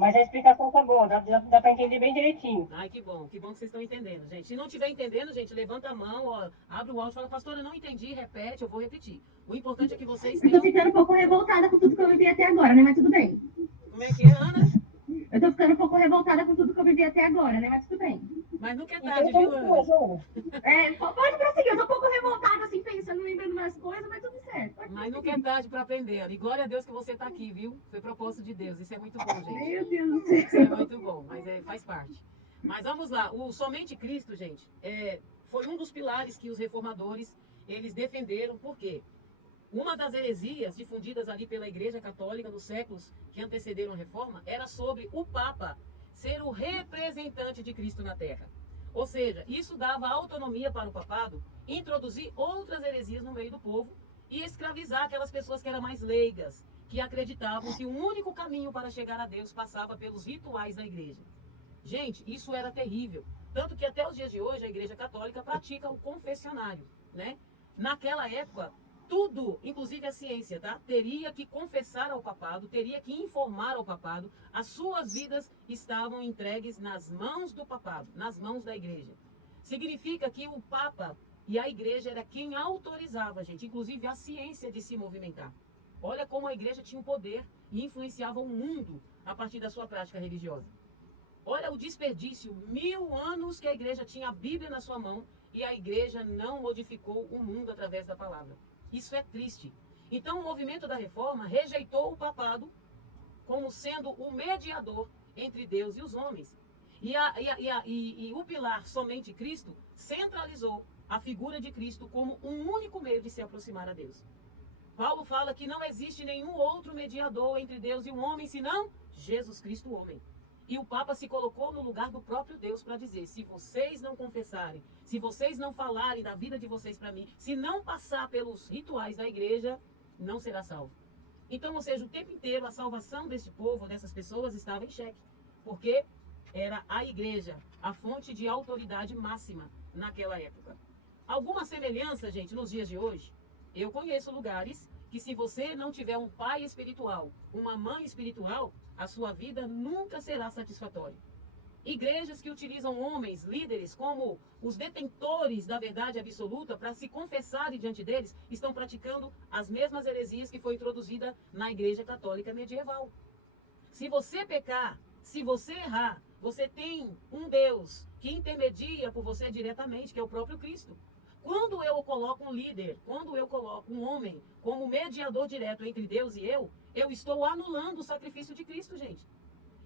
Mas a explicação tá boa, dá para entender bem direitinho. Ai, que bom que vocês estão entendendo, gente. Se não estiver entendendo, gente, levanta a mão, ó, abre o áudio e fala, pastora, não entendi, repete, eu vou repetir. O importante é que vocês Eu tô tenham... ficando um pouco revoltada com tudo que eu vivi até agora, né? Mas tudo bem. Como é que é, Ana? Eu tô ficando um pouco revoltada com tudo que eu vivi até agora, né? Mas tudo bem. Mas nunca é Então tarde, viu, estamos Ana? começando. Pode prosseguir, eu tô um pouco revoltada, assim, pensando, lembrando mais coisas, mas tudo certo. Pode Mas nunca é prosseguir. tarde para aprender, Ana. E glória a Deus que você está aqui, viu? Foi propósito de Deus. Isso é muito bom, gente. Meu Deus do Isso é céu. muito bom, mas faz parte. Mas vamos lá. O Somente Cristo, gente, foi um dos pilares que os reformadores eles defenderam. Por quê? Uma das heresias difundidas ali pela Igreja Católica nos séculos que antecederam a Reforma era sobre o Papa ser o representante de Cristo na Terra. Ou seja, isso dava autonomia para o papado introduzir outras heresias no meio do povo e escravizar aquelas pessoas que eram mais leigas, que acreditavam que o único caminho para chegar a Deus passava pelos rituais da igreja. Gente, isso era terrível. Tanto que até os dias de hoje a Igreja Católica pratica o confessionário, né? Naquela época, tudo, inclusive a ciência, tá? Teria que confessar ao papado, teria que informar ao papado. As suas vidas estavam entregues nas mãos do papado, nas mãos da igreja. Significa que o papa e a igreja era quem autorizava, gente, inclusive a ciência de se movimentar. Olha como a igreja tinha um poder e influenciava o mundo a partir da sua prática religiosa. Olha o desperdício, 1000 anos que a igreja tinha a Bíblia na sua mão e a igreja não modificou o mundo através da palavra. Isso é triste. Então o movimento da reforma rejeitou o papado como sendo o mediador entre Deus e os homens. E o pilar somente Cristo centralizou a figura de Cristo como um único meio de se aproximar a Deus. Paulo fala que não existe nenhum outro mediador entre Deus e o homem, senão Jesus Cristo, o homem. E o Papa se colocou no lugar do próprio Deus para dizer: se vocês não confessarem, se vocês não falarem da vida de vocês para mim, se não passar pelos rituais da igreja, não será salvo. Então, ou seja, o tempo inteiro a salvação desse povo, dessas pessoas, estava em xeque. Porque era a igreja a fonte de autoridade máxima naquela época. Alguma semelhança, gente, nos dias de hoje? Eu conheço lugares que, se você não tiver um pai espiritual, uma mãe espiritual, a sua vida nunca será satisfatória. Igrejas que utilizam homens, líderes, como os detentores da verdade absoluta para se confessarem diante deles, estão praticando as mesmas heresias que foi introduzida na Igreja Católica medieval. Se você pecar, se você errar, você tem um Deus que intermedia por você diretamente, que é o próprio Cristo. Quando eu coloco um líder, quando eu coloco um homem como mediador direto entre Deus e eu estou anulando o sacrifício de Cristo, gente.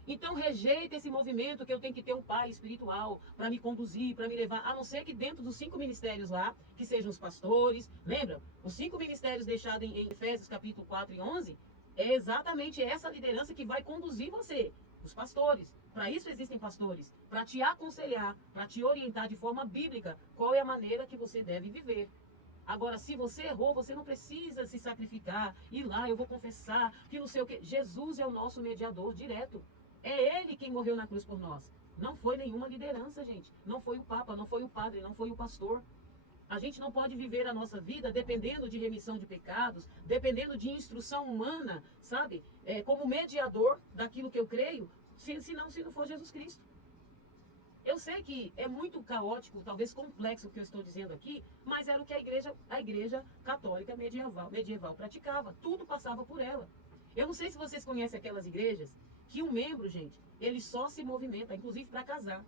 Então rejeita esse movimento que eu tenho que ter um pai espiritual para me conduzir, para me levar, a não ser que dentro dos 5 ministérios lá, que sejam os pastores, lembra? Os 5 ministérios deixados em Efésios capítulo 4 e 11, é exatamente essa liderança que vai conduzir você, os pastores. Para isso existem pastores, para te aconselhar, para te orientar de forma bíblica qual é a maneira que você deve viver. Agora, se você errou, você não precisa se sacrificar, ir lá, eu vou confessar, que não sei o quê. Jesus é o nosso mediador direto. É Ele quem morreu na cruz por nós. Não foi nenhuma liderança, gente. Não foi o Papa, não foi o padre, não foi o pastor. A gente não pode viver a nossa vida dependendo de remissão de pecados, dependendo de instrução humana, sabe? Como mediador daquilo que eu creio, se não for Jesus Cristo. Eu sei que é muito caótico, talvez complexo o que eu estou dizendo aqui, mas era o que a igreja católica medieval praticava. Tudo passava por ela. Eu não sei se vocês conhecem aquelas igrejas que um membro, gente, ele só se movimenta, inclusive para casar,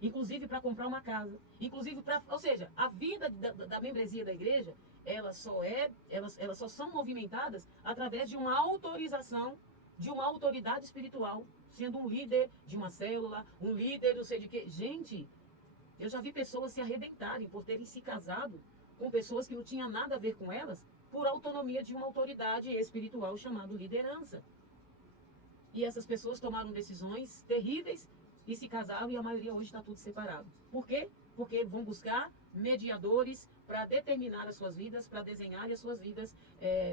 inclusive para comprar uma casa, inclusive para, ou seja, a vida da membresia da igreja, elas só são movimentadas através de uma autorização de uma autoridade espiritual, sendo um líder de uma célula, um líder não sei de quê. Gente, eu já vi pessoas se arrebentarem por terem se casado com pessoas que não tinham nada a ver com elas, por autonomia de uma autoridade espiritual chamada liderança. E essas pessoas tomaram decisões terríveis e se casaram, e a maioria hoje está tudo separado. Por quê? Porque vão buscar mediadores para determinar as suas vidas, para desenharem as suas vidas,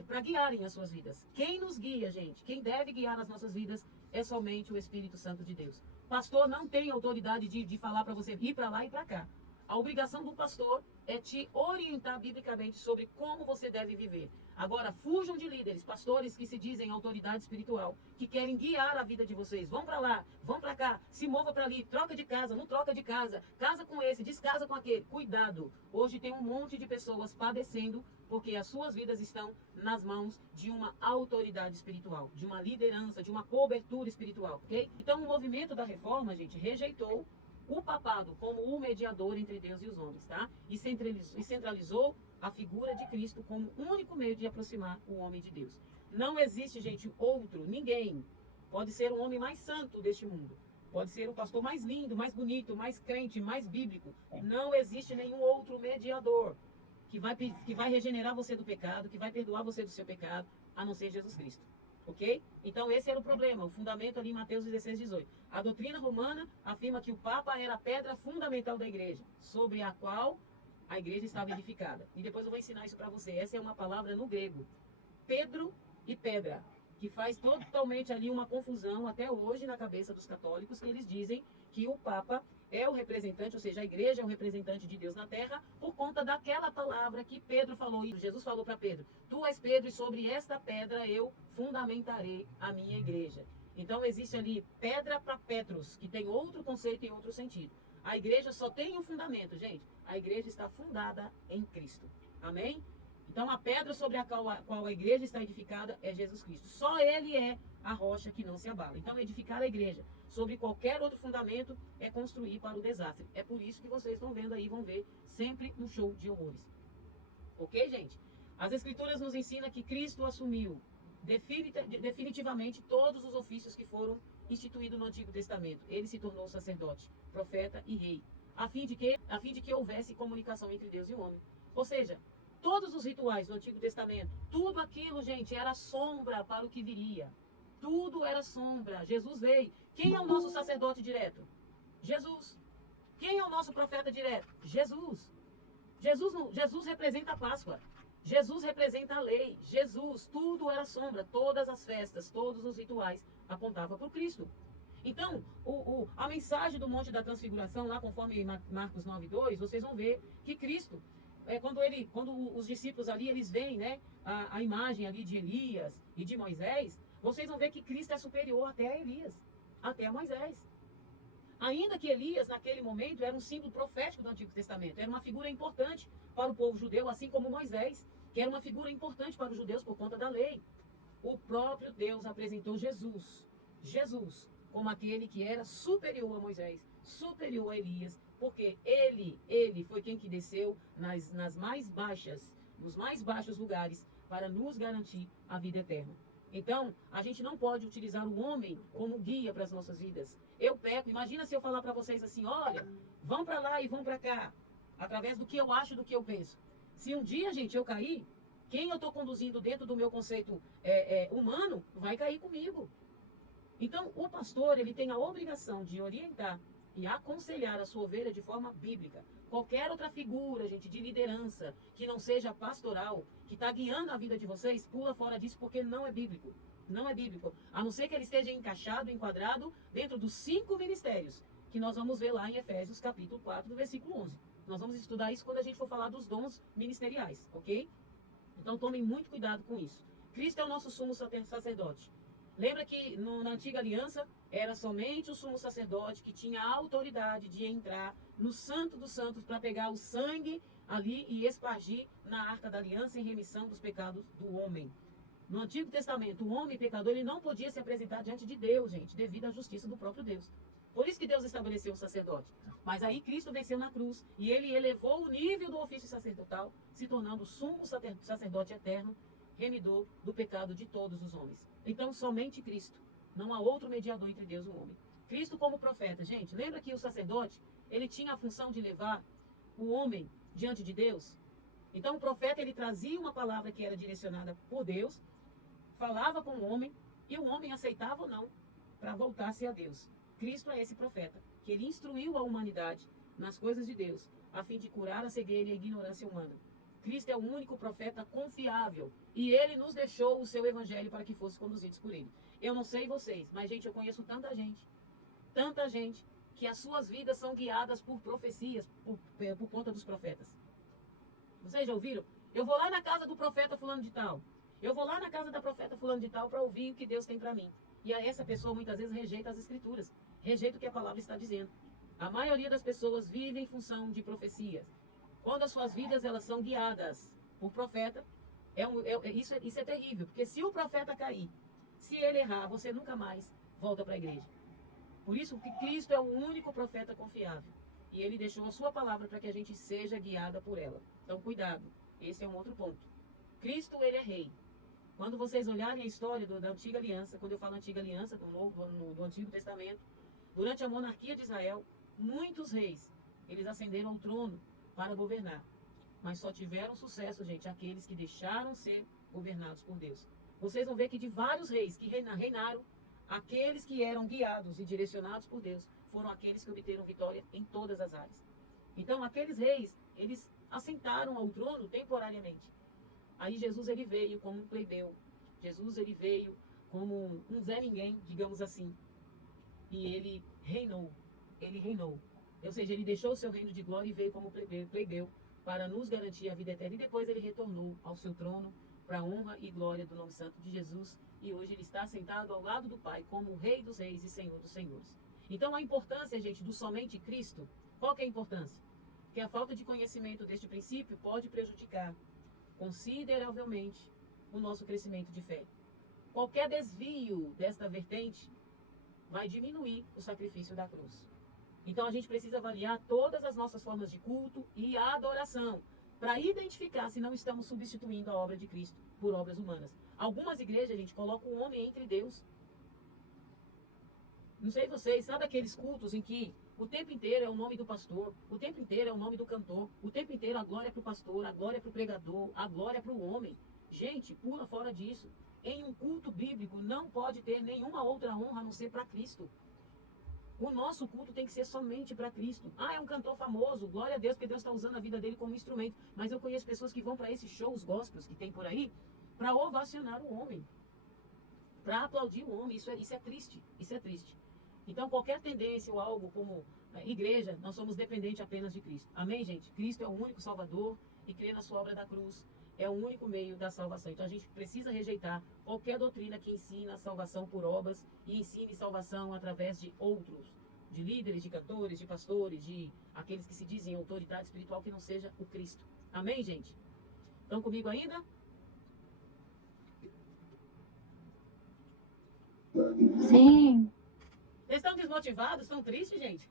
para guiarem as suas vidas. Quem nos guia, gente? Quem deve guiar as nossas vidas é somente o Espírito Santo de Deus. Pastor não tem autoridade de falar para você ir para lá e para cá. A obrigação do pastor é te orientar biblicamente sobre como você deve viver. Agora, fujam de líderes, pastores que se dizem autoridade espiritual, que querem guiar a vida de vocês. Vão para lá, vão para cá, se mova para ali, troca de casa, não troca de casa, casa com esse, descasa com aquele. Cuidado. Hoje tem um monte de pessoas padecendo porque as suas vidas estão nas mãos de uma autoridade espiritual, de uma liderança, de uma cobertura espiritual, ok? Então, o movimento da reforma, gente, rejeitou o papado como o mediador entre Deus e os homens, tá? E centralizou a figura de Cristo como único meio de aproximar o homem de Deus. Não existe, gente, outro, ninguém. Pode ser o homem mais santo deste mundo. Pode ser o pastor mais lindo, mais bonito, mais crente, mais bíblico. Não existe nenhum outro mediador que vai regenerar você do pecado, que vai perdoar você do seu pecado, a não ser Jesus Cristo. Ok? Então esse era o problema, o fundamento ali em Mateus 16, 18. A doutrina romana afirma que o Papa era a pedra fundamental da igreja, sobre a qual a igreja estava edificada. E depois eu vou ensinar isso para você. Essa é uma palavra no grego. Pedro e pedra, que faz totalmente ali uma confusão até hoje na cabeça dos católicos, que eles dizem que o Papa é o representante, ou seja, a igreja é o representante de Deus na terra, por conta daquela palavra que Pedro falou, e Jesus falou para Pedro: tu és Pedro, e sobre esta pedra eu fundamentarei a minha igreja. Então existe ali pedra para Petros, que tem outro conceito e outro sentido. A igreja só tem um fundamento, gente. A igreja está fundada em Cristo. Amém? Então, a pedra sobre a qual a igreja está edificada é Jesus Cristo. Só Ele é a rocha que não se abala. Então, edificar a igreja sobre qualquer outro fundamento é construir para o desastre. É por isso que vocês estão vendo aí, vão ver sempre um show de horrores. Ok, gente? As Escrituras nos ensinam que Cristo assumiu definitivamente todos os ofícios que foram instituídos no Antigo Testamento. Ele se tornou sacerdote, profeta e rei, a fim de que houvesse comunicação entre Deus e o homem. Ou seja, todos os rituais do Antigo Testamento, tudo aquilo, gente, era sombra para o que viria. Tudo era sombra. Jesus veio. Quem é o nosso sacerdote direto? Jesus. Quem é o nosso profeta direto? Jesus. Jesus representa a Páscoa. Jesus representa a lei. Jesus, tudo era sombra. Todas as festas, todos os rituais apontavam para o Cristo. Então, a mensagem do Monte da Transfiguração, lá conforme Marcos 9:2, vocês vão ver que Cristo, quando os discípulos ali, eles veem, né, a imagem ali de Elias e de Moisés, vocês vão ver que Cristo é superior até a Elias, até a Moisés. Ainda que Elias, naquele momento, era um símbolo profético do Antigo Testamento, era uma figura importante para o povo judeu, assim como Moisés, que era uma figura importante para os judeus por conta da lei. O próprio Deus apresentou Jesus, como aquele que era superior a Moisés, superior a Elias, porque ele foi quem que desceu nas mais baixas, nos mais baixos lugares, para nos garantir a vida eterna. Então, a gente não pode utilizar o homem como guia para as nossas vidas. Eu peco, imagina se eu falar para vocês assim: olha, vão para lá e vão para cá, através do que eu acho, do que eu penso. Se um dia, gente, eu cair, quem eu estou conduzindo dentro do meu conceito humano vai cair comigo. Então, o pastor, ele tem a obrigação de orientar e aconselhar a sua ovelha de forma bíblica. Qualquer outra figura, gente, de liderança, que não seja pastoral, que está guiando a vida de vocês, pula fora disso, porque não é bíblico. Não é bíblico. A não ser que ele esteja encaixado, enquadrado, dentro dos 5 ministérios, que nós vamos ver lá em Efésios, capítulo 4, do versículo 11. Nós vamos estudar isso quando a gente for falar dos dons ministeriais, ok? Então, tomem muito cuidado com isso. Cristo é o nosso sumo sacerdote. Lembra que na antiga aliança era somente o sumo sacerdote que tinha a autoridade de entrar no Santo dos Santos para pegar o sangue ali e espargir na arca da aliança em remissão dos pecados do homem. No Antigo Testamento, o homem pecador ele não podia se apresentar diante de Deus, gente, devido à justiça do próprio Deus. Por isso que Deus estabeleceu um sacerdote. Mas aí Cristo venceu na cruz e ele elevou o nível do ofício sacerdotal, se tornando o sumo sacerdote eterno, remidor do pecado de todos os homens. Então, somente Cristo. Não há outro mediador entre Deus e o homem. Cristo como profeta. Gente, lembra que o sacerdote, ele tinha a função de levar o homem diante de Deus? Então, o profeta, ele trazia uma palavra que era direcionada por Deus, falava com o homem, e o homem aceitava ou não, para voltar-se a Deus. Cristo é esse profeta, que ele instruiu a humanidade nas coisas de Deus, a fim de curar a cegueira e a ignorância humana. Cristo é o único profeta confiável e ele nos deixou o seu evangelho para que fosse conduzidos por ele. Eu não sei vocês, mas gente, eu conheço tanta gente que as suas vidas são guiadas por profecias, por conta dos profetas. Vocês já ouviram? Eu vou lá na casa do profeta fulano de tal. Eu vou lá na casa da profeta fulano de tal para ouvir o que Deus tem para mim. E aí essa pessoa muitas vezes rejeita as escrituras, rejeita o que a palavra está dizendo. A maioria das pessoas vive em função de profecias. Quando as suas vidas elas são guiadas por profeta, isso é terrível, porque se o profeta cair, se ele errar, você nunca mais volta para a igreja. Por isso que Cristo é o único profeta confiável. E ele deixou a sua palavra para que a gente seja guiada por ela. Então, cuidado. Esse é um outro ponto. Cristo, ele é rei. Quando vocês olharem a história da Antiga Aliança, quando eu falo Antiga Aliança, do Antigo Testamento, durante a monarquia de Israel, muitos reis, eles ascenderam ao trono para governar. Mas só tiveram sucesso, gente, aqueles que deixaram ser governados por Deus. Vocês vão ver que de vários reis que reinaram, aqueles que eram guiados e direcionados por Deus foram aqueles que obteram vitória em todas as áreas. Então, aqueles reis, eles assentaram ao trono temporariamente. Aí Jesus ele veio como um plebeu. Jesus ele veio como um Zé Ninguém, digamos assim. E ele reinou. Ele reinou. Ou seja, ele deixou o seu reino de glória e veio como plebeu para nos garantir a vida eterna. E depois ele retornou ao seu trono para a honra e glória do nome santo de Jesus. E hoje ele está sentado ao lado do Pai como o Rei dos Reis e Senhor dos Senhores. Então a importância, gente, do somente Cristo, qual que é a importância? Que a falta de conhecimento deste princípio pode prejudicar consideravelmente o nosso crescimento de fé. Qualquer desvio desta vertente vai diminuir o sacrifício da cruz. Então a gente precisa avaliar todas as nossas formas de culto e adoração para identificar se não estamos substituindo a obra de Cristo por obras humanas. Algumas igrejas, a gente coloca o homem entre Deus. Não sei vocês, sabe aqueles cultos em que o tempo inteiro é o nome do pastor, o tempo inteiro é o nome do cantor, o tempo inteiro a glória é para o pastor, a glória é para o pregador, a glória é para o homem. Gente, pula fora disso. Em um culto bíblico não pode ter nenhuma outra honra a não ser para Cristo. O nosso culto tem que ser somente para Cristo. Ah, é um cantor famoso, glória a Deus, porque Deus está usando a vida dele como instrumento. Mas eu conheço pessoas que vão para esses shows gospels que tem por aí, para ovacionar o homem, para aplaudir o homem. Isso é triste, isso é triste. Então, qualquer tendência ou algo como igreja, nós somos dependentes apenas de Cristo. Amém, gente? Cristo é o único Salvador e crer na sua obra da cruz é o único meio da salvação. Então, a gente precisa rejeitar qualquer doutrina que ensina a salvação por obras e ensine salvação através de outros, de líderes, de cantores, de pastores, de aqueles que se dizem autoridade espiritual que não seja o Cristo. Amém, gente? Estão comigo ainda? Sim, Vocês estão desmotivados? Estão tristes, gente?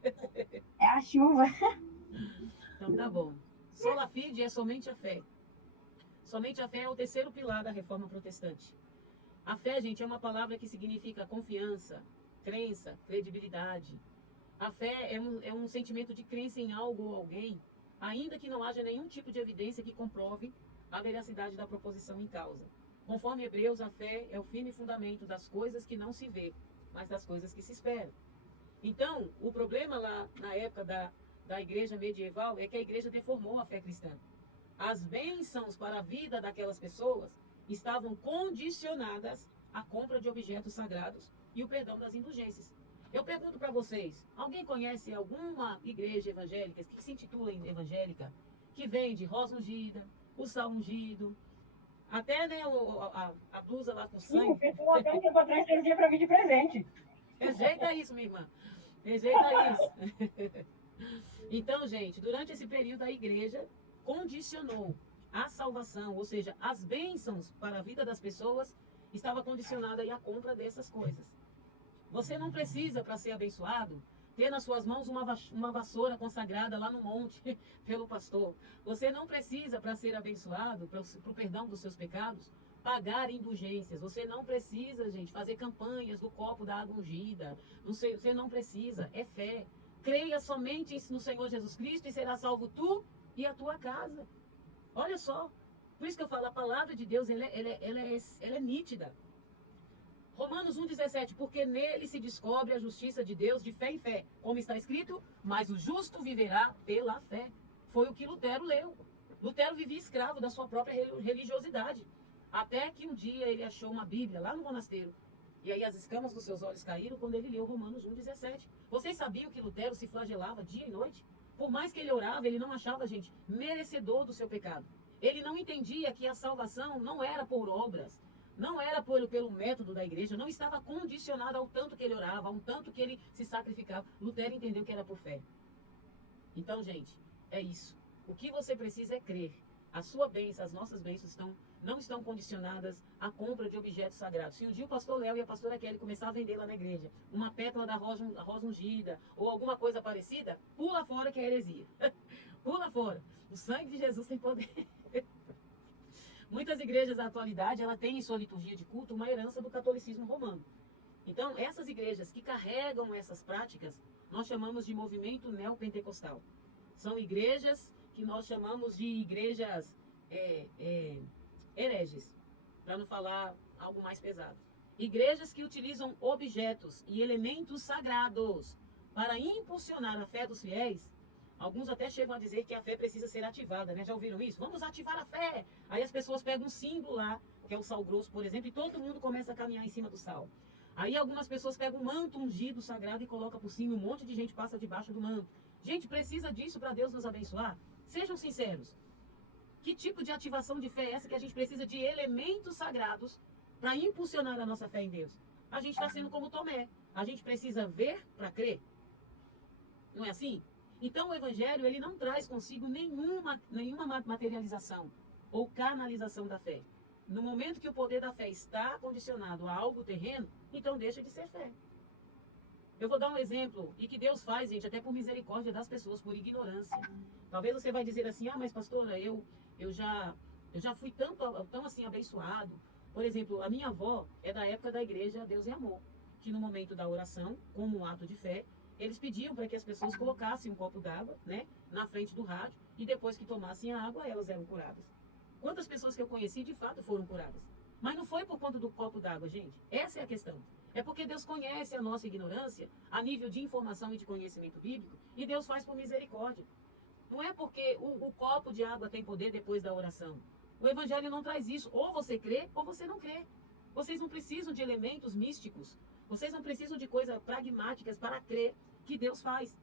é a chuva. Então tá bom. Sola fide é somente a fé. Somente a fé é o terceiro pilar da reforma protestante. A fé, gente, é uma palavra que significa confiança, crença, credibilidade. A fé é um sentimento de crença em algo ou alguém, ainda que não haja nenhum tipo de evidência que comprove a veracidade da proposição em causa. Conforme Hebreus, a fé é o firme fundamento das coisas que não se vê, mas das coisas que se esperam. Então, o problema lá na época da igreja medieval é que a igreja deformou a fé cristã. As bênçãos para a vida daquelas pessoas estavam condicionadas à compra de objetos sagrados e o perdão das indulgências. Eu pergunto para vocês, alguém conhece alguma igreja evangélica que se intitula evangélica, que vende rosa ungida, o sal ungido, até né, a blusa lá com Sim, sangue? pessoa até um tempo atrás trazia para mim de presente. Rejeita isso, minha irmã. Rejeita isso. Então, gente, durante esse período a igreja condicionou a salvação, ou seja, as bênçãos para a vida das pessoas, estava condicionada aí à compra dessas coisas. Você não precisa, para ser abençoado, ter nas suas mãos uma vassoura consagrada lá no monte pelo pastor. Você não precisa, para ser abençoado, para o perdão dos seus pecados, pagar indulgências. Você não precisa, gente, fazer campanhas do copo da água ungida. Você não precisa, é fé. Creia somente no Senhor Jesus Cristo e será salvo tu e a tua casa. Olha só. Por isso que eu falo, a palavra de Deus, ela é nítida. Romanos 1,17, porque nele se descobre a justiça de Deus de fé em fé. Como está escrito, mas o justo viverá pela fé. Foi o que Lutero leu. Lutero vivia escravo da sua própria religiosidade. Até que um dia ele achou uma Bíblia lá no monasteiro. E aí as escamas dos seus olhos caíram quando ele leu Romanos 1,17. Vocês sabiam que Lutero se flagelava dia e noite? Por mais que ele orava, ele não achava, gente, merecedor do seu pecado. Ele não entendia que a salvação não era por obras, não era pelo método da igreja, não estava condicionada ao tanto que ele orava, ao tanto que ele se sacrificava. Lutero entendeu que era por fé. Então, gente, é isso. O que você precisa é crer. A sua bênção, as nossas bênçãos não estão condicionadas à compra de objetos sagrados. Se um dia o pastor Léo e a pastora Kelly começar a vender lá na igreja uma pétala da rosa ungida ou alguma coisa parecida, pula fora que é heresia. Pula fora. O sangue de Jesus tem poder. Muitas igrejas da atualidade, ela tem em sua liturgia de culto uma herança do catolicismo romano. Então, essas igrejas que carregam essas práticas, nós chamamos de movimento neopentecostal. São igrejas que nós chamamos de igrejas hereges, para não falar algo mais pesado. Igrejas que utilizam objetos e elementos sagrados para impulsionar a fé dos fiéis. Alguns até chegam a dizer que a fé precisa ser ativada, né? Já ouviram isso? Vamos ativar a fé! Aí as pessoas pegam um símbolo lá, que é o sal grosso, por exemplo, e todo mundo começa a caminhar em cima do sal. Aí algumas pessoas pegam um manto ungido sagrado e colocam por cima, um monte de gente passa debaixo do manto. Gente, precisa disso para Deus nos abençoar? Sejam sinceros. Que tipo de ativação de fé é essa que a gente precisa de elementos sagrados para impulsionar a nossa fé em Deus? A gente está sendo como Tomé. A gente precisa ver para crer. Não é assim? Então o Evangelho ele não traz consigo nenhuma materialização ou canalização da fé. No momento que o poder da fé está condicionado a algo terreno, então deixa de ser fé. Eu vou dar um exemplo, e que Deus faz, gente, até por misericórdia das pessoas, por ignorância. Talvez você vai dizer assim, mas pastora, eu já fui tão assim abençoado. Por exemplo, a minha avó é da época da igreja Deus é Amor, que no momento da oração, como um ato de fé, eles pediam para que as pessoas colocassem um copo d'água, né, na frente do rádio, e depois que tomassem a água, elas eram curadas. Quantas pessoas que eu conheci, de fato, foram curadas? Mas não foi por conta do copo d'água, gente. Essa é a questão. É porque Deus conhece a nossa ignorância a nível de informação e de conhecimento bíblico, e Deus faz por misericórdia. Não é porque o copo de água tem poder depois da oração. O Evangelho não traz isso. Ou você crê, ou você não crê. Vocês não precisam de elementos místicos. Vocês não precisam de coisas pragmáticas para crer que Deus faz.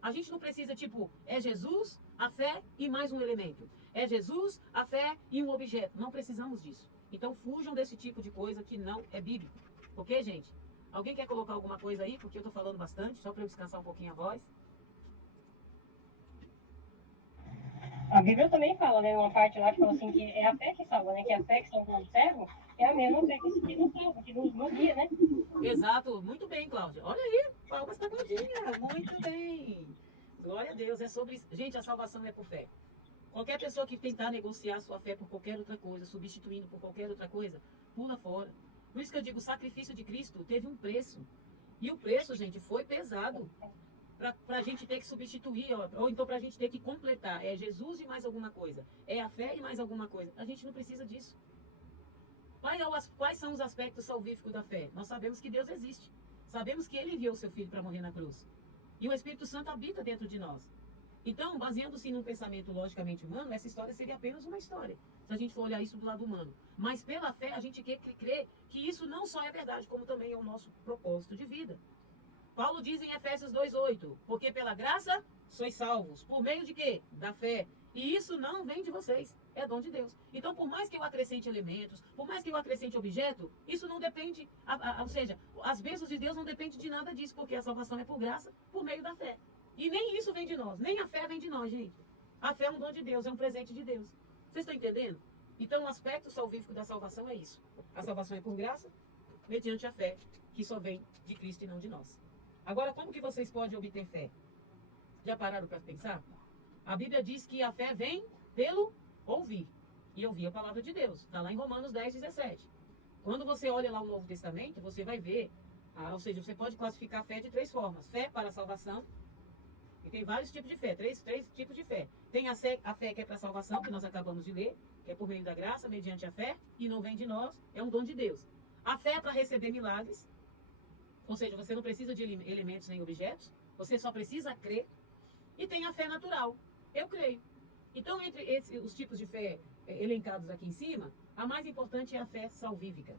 A gente não precisa, tipo, é Jesus, a fé e mais um elemento. É Jesus, a fé e um objeto. Não precisamos disso. Então fujam desse tipo de coisa que não é bíblico. Ok, gente? Alguém quer colocar alguma coisa aí? Porque eu estou falando bastante, só para eu descansar um pouquinho a voz. A Bíblia também fala, né, uma parte lá que fala assim, que é a fé que salva, né, que a fé que salva o servo é a mesma fé que nos salva, que nos guia, né? Exato, muito bem, Cláudia. Olha aí, palmas para Claudinha. Muito bem. Glória a Deus, é sobre isso. Gente, a salvação é por fé. Qualquer pessoa que tentar negociar sua fé por qualquer outra coisa, substituindo por qualquer outra coisa, pula fora. Por isso que eu digo, o sacrifício de Cristo teve um preço. E o preço, gente, foi pesado. Para a gente ter que substituir, ou então para a gente ter que completar. É Jesus e mais alguma coisa. É a fé e mais alguma coisa. A gente não precisa disso. Quais são os aspectos salvíficos da fé? Nós sabemos que Deus existe. Sabemos que Ele enviou seu Filho para morrer na cruz. E o Espírito Santo habita dentro de nós. Então, baseando-se num pensamento logicamente humano, essa história seria apenas uma história, se a gente for olhar isso do lado humano. Mas pela fé, a gente crê que isso não só é verdade, como também é o nosso propósito de vida. Paulo diz em Efésios 2:8, porque pela graça sois salvos. Por meio de quê? Da fé. E isso não vem de vocês, é dom de Deus. Então, por mais que eu acrescente elementos, por mais que eu acrescente objeto, isso não depende, ou seja, as bênçãos de Deus não dependem de nada disso, porque a salvação é por graça, por meio da fé. E nem isso vem de nós, nem a fé vem de nós, gente. A fé é um dom de Deus, é um presente de Deus. Vocês estão entendendo? Então, o aspecto salvífico da salvação é isso. A salvação é por graça, mediante a fé, que só vem de Cristo e não de nós. Agora, como que vocês podem obter fé? Já pararam para pensar? A Bíblia diz que a fé vem pelo ouvir. E ouvir a palavra de Deus. Está lá em Romanos 10:17. Quando você olha lá o Novo Testamento, você vai ver, ou seja, você pode classificar a fé de três formas. Fé para a salvação, e tem vários tipos de fé, três tipos de fé. Tem a fé que é para a salvação, que nós acabamos de ler, que é por meio da graça, mediante a fé, e não vem de nós, é um dom de Deus. A fé é para receber milagres, ou seja, você não precisa de elementos nem objetos, você só precisa crer. E tem a fé natural, eu creio. Então, entre os tipos de fé elencados aqui em cima, a mais importante é a fé salvífica.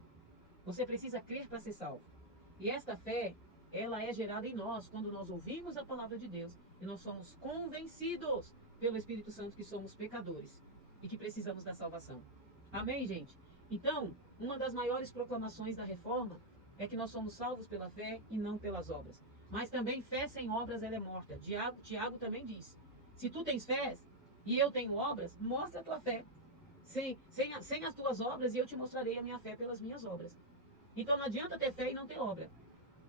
Você precisa crer para ser salvo. E esta fé, ela é gerada em nós quando nós ouvimos a palavra de Deus e nós somos convencidos pelo Espírito Santo que somos pecadores e que precisamos da salvação. Amém, gente? Então, uma das maiores proclamações da reforma é que nós somos salvos pela fé e não pelas obras. Mas também fé sem obras ela é morta. Tiago também diz, se tu tens fé e eu tenho obras, mostra a tua fé. Sem as tuas obras e eu te mostrarei a minha fé pelas minhas obras. Então não adianta ter fé e não ter obra.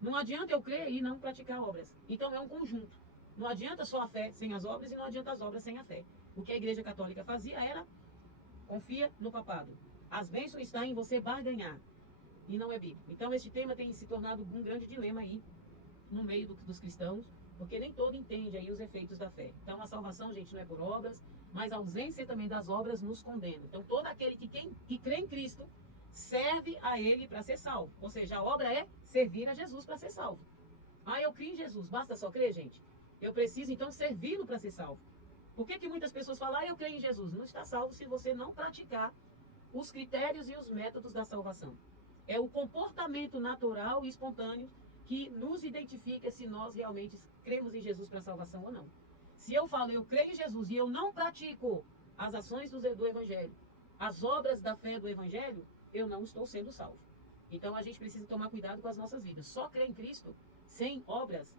Não adianta eu crer e não praticar obras. Então é um conjunto. Não adianta só a fé sem as obras e não adianta as obras sem a fé. O que a Igreja Católica fazia era, confia no papado. As bênçãos estão em você barganhar. E não é bíblico. Então este tema tem se tornado um grande dilema aí no meio dos cristãos, porque nem todo entende aí os efeitos da fé. Então a salvação, gente, não é por obras, mas a ausência também das obras nos condena. Então todo aquele que crê em Cristo serve a ele para ser salvo. Ou seja, a obra é servir a Jesus para ser salvo. Ah, eu creio em Jesus, basta só crer, gente? Eu preciso então servi-lo para ser salvo. Por que muitas pessoas falam, eu creio em Jesus? Não está salvo se você não praticar os critérios e os métodos da salvação. É o comportamento natural e espontâneo que nos identifica se nós realmente cremos em Jesus para salvação ou não. Se eu falo, eu creio em Jesus e eu não pratico as ações do Evangelho, as obras da fé do Evangelho, eu não estou sendo salvo. Então a gente precisa tomar cuidado com as nossas vidas. Só crer em Cristo, sem obras,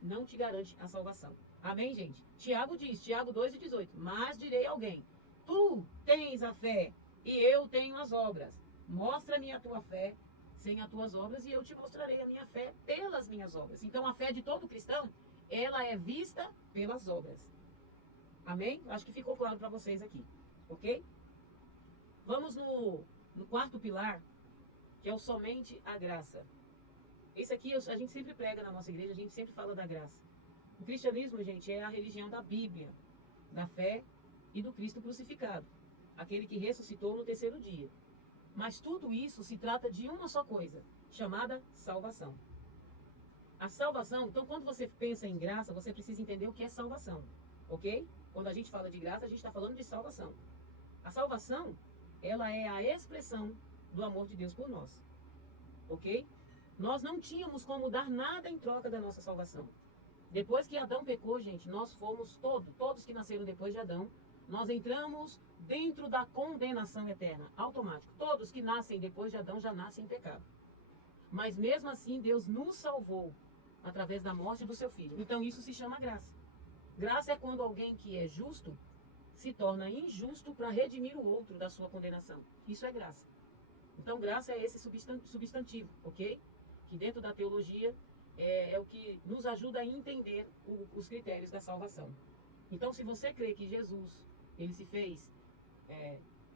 não te garante a salvação. Amém, gente? Tiago diz, Tiago 2:18, mas direi a alguém, tu tens a fé e eu tenho as obras. Mostra-me a tua fé sem as tuas obras e eu te mostrarei a minha fé pelas minhas obras. Então a fé de todo cristão, ela é vista pelas obras. Amém? Acho que ficou claro para vocês aqui, ok? Vamos no quarto pilar, que é o somente a graça. Esse aqui a gente sempre prega na nossa igreja, a gente sempre fala da graça. O cristianismo, gente, é a religião da Bíblia, da fé e do Cristo crucificado, aquele que ressuscitou no terceiro dia. Mas tudo isso se trata de uma só coisa, chamada salvação. A salvação, então quando você pensa em graça, você precisa entender o que é salvação, ok? Quando a gente fala de graça, a gente está falando de salvação. A salvação, ela é a expressão do amor de Deus por nós, ok? Nós não tínhamos como dar nada em troca da nossa salvação. Depois que Adão pecou, gente, nós fomos todos que nasceram depois de Adão, nós entramos dentro da condenação eterna, automático. Todos que nascem depois de Adão já nascem em pecado. Mas mesmo assim, Deus nos salvou através da morte do seu filho. Então isso se chama graça. Graça é quando alguém que é justo se torna injusto para redimir o outro da sua condenação. Isso é graça. Então graça é esse substantivo, ok? Que dentro da teologia é o que nos ajuda a entender os critérios da salvação. Então, se você crê que Jesus, ele se fez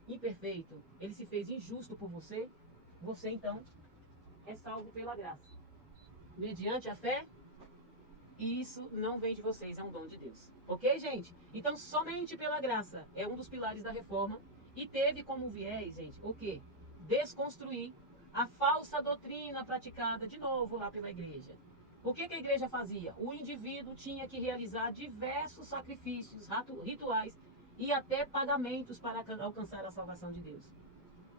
imperfeito, ele se fez injusto por você, você então é salvo pela graça. Mediante a fé, e isso não vem de vocês, é um dom de Deus. Ok, gente? Então, somente pela graça é um dos pilares da reforma e teve como viés, gente, o quê? Desconstruir a falsa doutrina praticada de novo lá pela igreja. O que a igreja fazia? O indivíduo tinha que realizar diversos sacrifícios, rituais e até pagamentos para alcançar a salvação de Deus.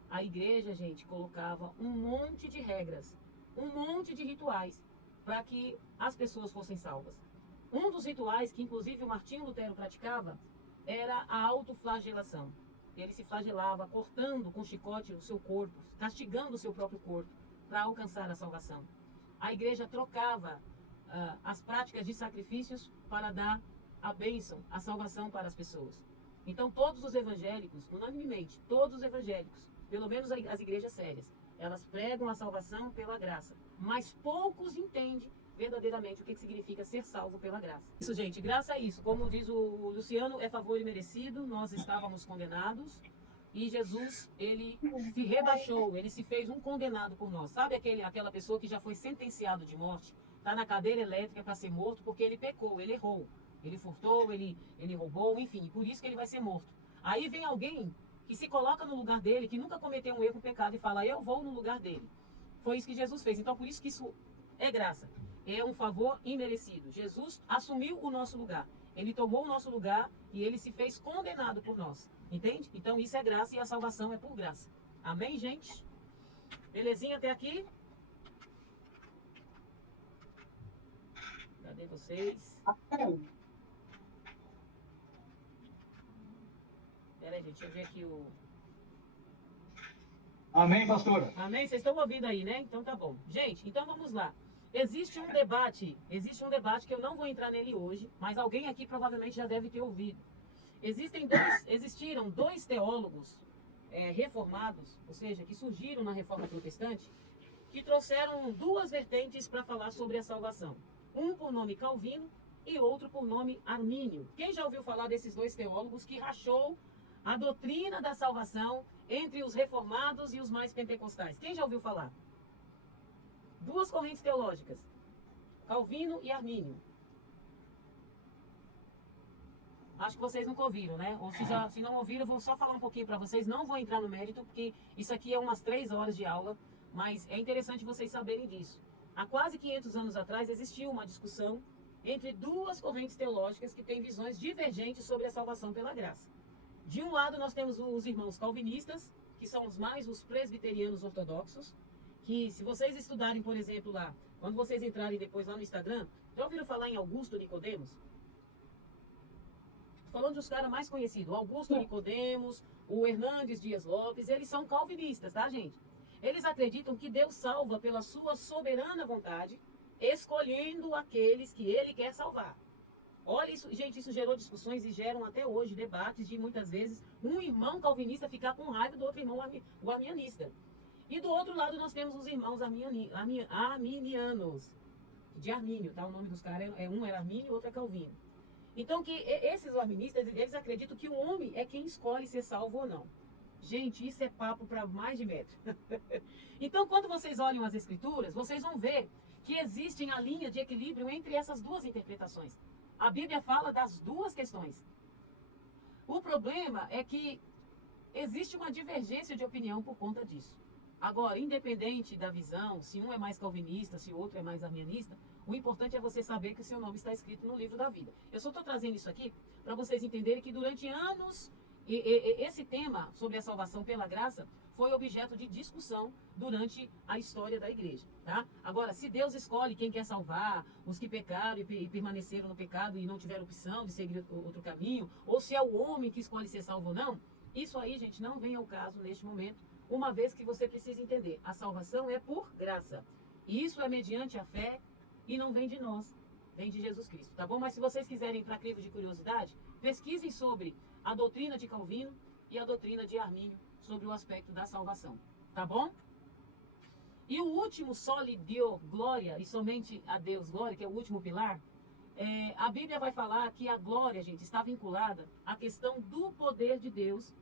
A igreja, gente, colocava um monte de regras, um monte de rituais para que as pessoas fossem salvas. Um dos rituais que inclusive o Martinho Lutero praticava era a autoflagelação. Ele se flagelava cortando com chicote o seu corpo, castigando o seu próprio corpo para alcançar a salvação. A igreja trocava as práticas de sacrifícios para dar a bênção, a salvação para as pessoas. Então todos os evangélicos, unanimemente, todos os evangélicos, pelo menos as igrejas sérias, elas pregam a salvação pela graça, mas poucos entendem verdadeiramente o que significa ser salvo pela graça. Isso, gente, graça é isso. Como diz o Luciano, é favor imerecido, nós estávamos condenados e Jesus, ele se rebaixou, ele se fez um condenado por nós. Sabe aquela pessoa que já foi sentenciado de morte, está na cadeira elétrica para ser morto porque ele pecou, ele errou, ele furtou, ele roubou, enfim, por isso que ele vai ser morto. Aí vem alguém que se coloca no lugar dele, que nunca cometeu um erro, um pecado, e fala, eu vou no lugar dele. Foi isso que Jesus fez. Então, por isso que isso é graça. É um favor imerecido. Jesus assumiu o nosso lugar. Ele tomou o nosso lugar e ele se fez condenado por nós. Entende? Então, isso é graça e a salvação é por graça. Amém, gente? Belezinha até aqui? Cadê vocês? Pera aí, gente, deixa eu ver aqui o... Amém, pastora? Amém? Vocês estão ouvindo aí, né? Então tá bom. Gente, então vamos lá. Existe um debate que eu não vou entrar nele hoje, mas alguém aqui provavelmente já deve ter ouvido. Existiram dois teólogos reformados, ou seja, que surgiram na Reforma Protestante, que trouxeram duas vertentes para falar sobre a salvação. Um por nome Calvino e outro por nome Armínio. Quem já ouviu falar desses dois teólogos que rachou a doutrina da salvação entre os reformados e os mais pentecostais? Quem já ouviu falar? Duas correntes teológicas, Calvino e Armínio. Acho que vocês nunca ouviram, né? Ou se não ouviram, eu vou só falar um pouquinho para vocês. Não vou entrar no mérito, porque isso aqui é umas 3 horas de aula, mas é interessante vocês saberem disso. Há quase 500 anos atrás existiu uma discussão entre duas correntes teológicas que têm visões divergentes sobre a salvação pela graça. De um lado, nós temos os irmãos calvinistas, que são os presbiterianos ortodoxos, que se vocês estudarem, por exemplo, lá, quando vocês entrarem depois lá no Instagram, já ouviram falar em Augusto Nicodemos? Falando dos caras mais conhecidos, o Augusto Nicodemos, o Hernandes Dias Lopes, eles são calvinistas, tá, gente? Eles acreditam que Deus salva pela sua soberana vontade, escolhendo aqueles que ele quer salvar. Olha isso, gente, isso gerou discussões e geram até hoje debates de muitas vezes um irmão calvinista ficar com raiva do outro irmão o arminianista. E do outro lado nós temos os irmãos arminianos, de Armínio, tá? O nome dos caras um era Armínio e outro é Calvino. Então, esses arministas, eles acreditam que o homem é quem escolhe ser salvo ou não. Gente, isso é papo para mais de metro. Então, quando vocês olham as escrituras, vocês vão ver que existe a linha de equilíbrio entre essas duas interpretações. A Bíblia fala das duas questões. O problema é que existe uma divergência de opinião por conta disso. Agora, independente da visão, se um é mais calvinista, se o outro é mais arminianista, o importante é você saber que o seu nome está escrito no livro da vida. Eu só estou trazendo isso aqui para vocês entenderem que durante anos esse tema sobre a salvação pela graça foi objeto de discussão durante a história da igreja, tá? Agora, se Deus escolhe quem quer salvar, os que pecaram e permaneceram no pecado e não tiveram opção de seguir outro caminho, ou se é o homem que escolhe ser salvo ou não, isso aí, gente, não vem ao caso neste momento, uma vez que você precisa entender, a salvação é por graça. E isso é mediante a fé e não vem de nós, vem de Jesus Cristo, tá bom? Mas se vocês quiserem, para crivo de curiosidade, pesquisem sobre a doutrina de Calvino e a doutrina de Armínio sobre o aspecto da salvação, tá bom? E o último, soli Dio glória, e somente a Deus glória, que é o último pilar, a Bíblia vai falar que a glória, gente, está vinculada à questão do poder de Deus.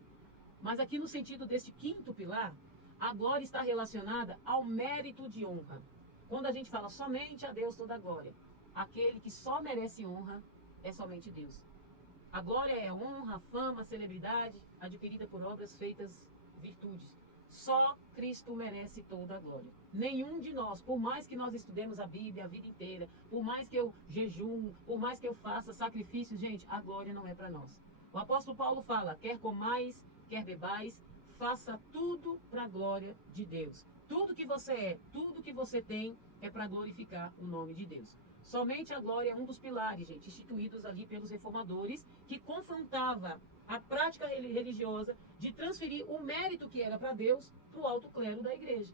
Mas aqui no sentido deste quinto pilar, a glória está relacionada ao mérito de honra. Quando a gente fala somente a Deus toda a glória, aquele que só merece honra é somente Deus. A glória é honra, fama, celebridade, adquirida por obras feitas virtudes. Só Cristo merece toda a glória. Nenhum de nós, por mais que nós estudemos a Bíblia a vida inteira, por mais que eu jejum, por mais que eu faça sacrifícios, gente, a glória não é para nós. O apóstolo Paulo fala, quer comais, quer bebais, faça tudo para a glória de Deus. Tudo que você é, tudo que você tem é para glorificar o nome de Deus. Somente a glória é um dos pilares, gente, instituídos ali pelos reformadores, que confrontava a prática religiosa de transferir o mérito que era para Deus para o alto clero da igreja.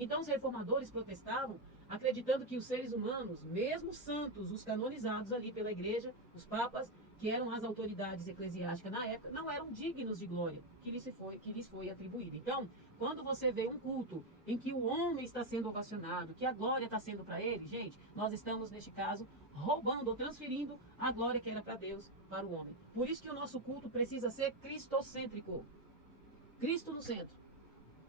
Então, os reformadores protestavam, acreditando que os seres humanos, mesmo santos, os canonizados ali pela igreja, os papas, que eram as autoridades eclesiásticas na época, não eram dignos de glória que lhes foi atribuída. Então, quando você vê um culto em que o homem está sendo ovacionado, que a glória está sendo para ele, gente, nós estamos, neste caso, roubando ou transferindo a glória que era para Deus para o homem. Por isso que o nosso culto precisa ser cristocêntrico. Cristo no centro.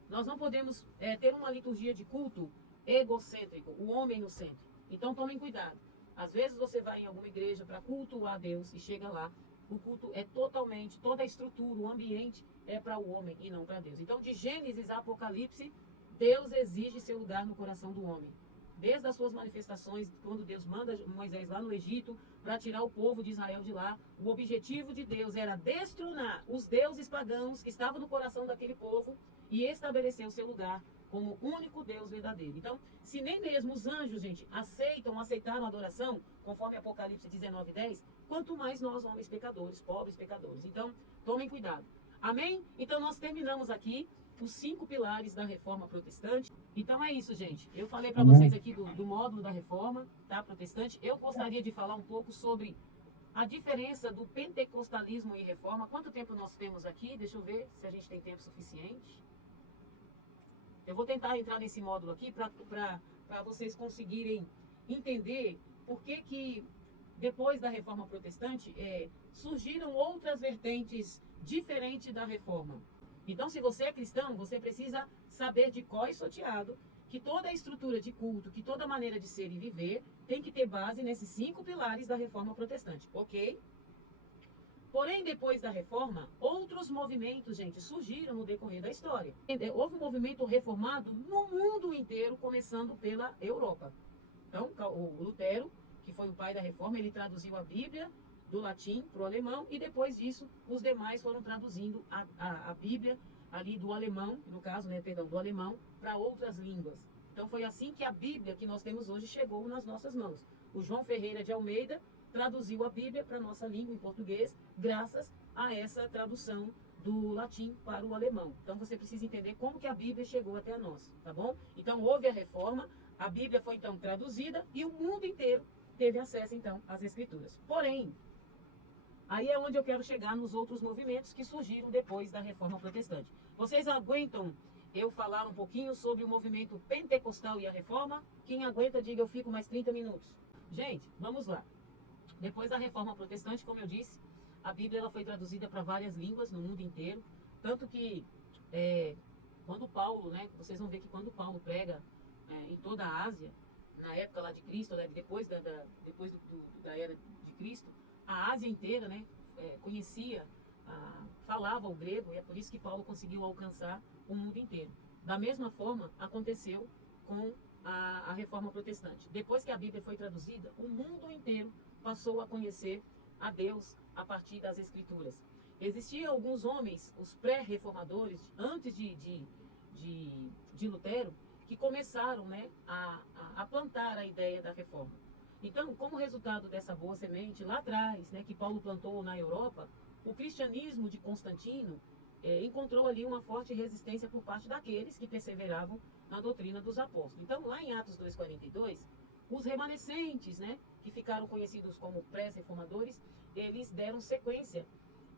Nós não podemos ter uma liturgia de culto egocêntrico, o homem no centro. Então tomem cuidado. Às vezes você vai em alguma igreja para cultuar a Deus e chega lá, o culto é totalmente, toda a estrutura, o ambiente é para o homem e não para Deus. Então de Gênesis a Apocalipse, Deus exige seu lugar no coração do homem. Desde as suas manifestações, quando Deus manda Moisés lá no Egito para tirar o povo de Israel de lá, o objetivo de Deus era destronar os deuses pagãos que estavam no coração daquele povo e estabelecer o seu lugar como único Deus verdadeiro. Então, se nem mesmo os anjos, gente, aceitaram a adoração, conforme Apocalipse 19:10, quanto mais nós, homens pecadores, pobres pecadores. Então, tomem cuidado. Amém? Então, nós terminamos aqui os 5 pilares da Reforma Protestante. Então, é isso, gente. Eu falei para vocês aqui do módulo da Reforma, tá, protestante. Eu gostaria de falar um pouco sobre a diferença do pentecostalismo e reforma. Quanto tempo nós temos aqui? Deixa eu ver se a gente tem tempo suficiente. Eu vou tentar entrar nesse módulo aqui para vocês conseguirem entender por que depois da reforma protestante surgiram outras vertentes diferentes da reforma. Então, se você é cristão, você precisa saber de cor e salteado que toda a estrutura de culto, que toda maneira de ser e viver tem que ter base nesses 5 pilares da reforma protestante, ok? Porém, depois da reforma, outros movimentos, gente, surgiram no decorrer da história. Houve um movimento reformado no mundo inteiro, começando pela Europa. Então, o Lutero, que foi o pai da reforma, ele traduziu a Bíblia do latim para o alemão, e depois disso, os demais foram traduzindo a Bíblia ali do alemão, no caso, né, perdão, do alemão, para outras línguas. Então, foi assim que a Bíblia que nós temos hoje chegou nas nossas mãos. O João Ferreira de Almeida traduziu a Bíblia para a nossa língua em português, graças a essa tradução do latim para o alemão. Então, você precisa entender como que a Bíblia chegou até nós, tá bom? Então, houve a reforma, a Bíblia foi, então, traduzida e o mundo inteiro teve acesso, então, às Escrituras. Porém, aí é onde eu quero chegar nos outros movimentos que surgiram depois da Reforma Protestante. Vocês aguentam eu falar um pouquinho sobre o movimento pentecostal e a Reforma? Quem aguenta, diga, eu fico mais 30 minutos. Gente, vamos lá. Depois da Reforma Protestante, como eu disse, a Bíblia ela foi traduzida para várias línguas no mundo inteiro. Tanto que, quando Paulo, né, vocês vão ver que quando Paulo prega em toda a Ásia, na época lá de Cristo, né, depois da era de Cristo, a Ásia inteira, né, conhecia, falava o grego, e é por isso que Paulo conseguiu alcançar o mundo inteiro. Da mesma forma, aconteceu com a Reforma Protestante. Depois que a Bíblia foi traduzida, o mundo inteiro passou a conhecer a Deus a partir das Escrituras. Existiam alguns homens, os pré-reformadores, antes de Lutero, que começaram, né, a plantar a ideia da reforma. Então, como resultado dessa boa semente, lá atrás, né, que Paulo plantou na Europa, o cristianismo de Constantino encontrou ali uma forte resistência por parte daqueles que perseveravam na doutrina dos apóstolos. Então, lá em Atos 2,42, os remanescentes, né, que ficaram conhecidos como pré-reformadores, eles deram sequência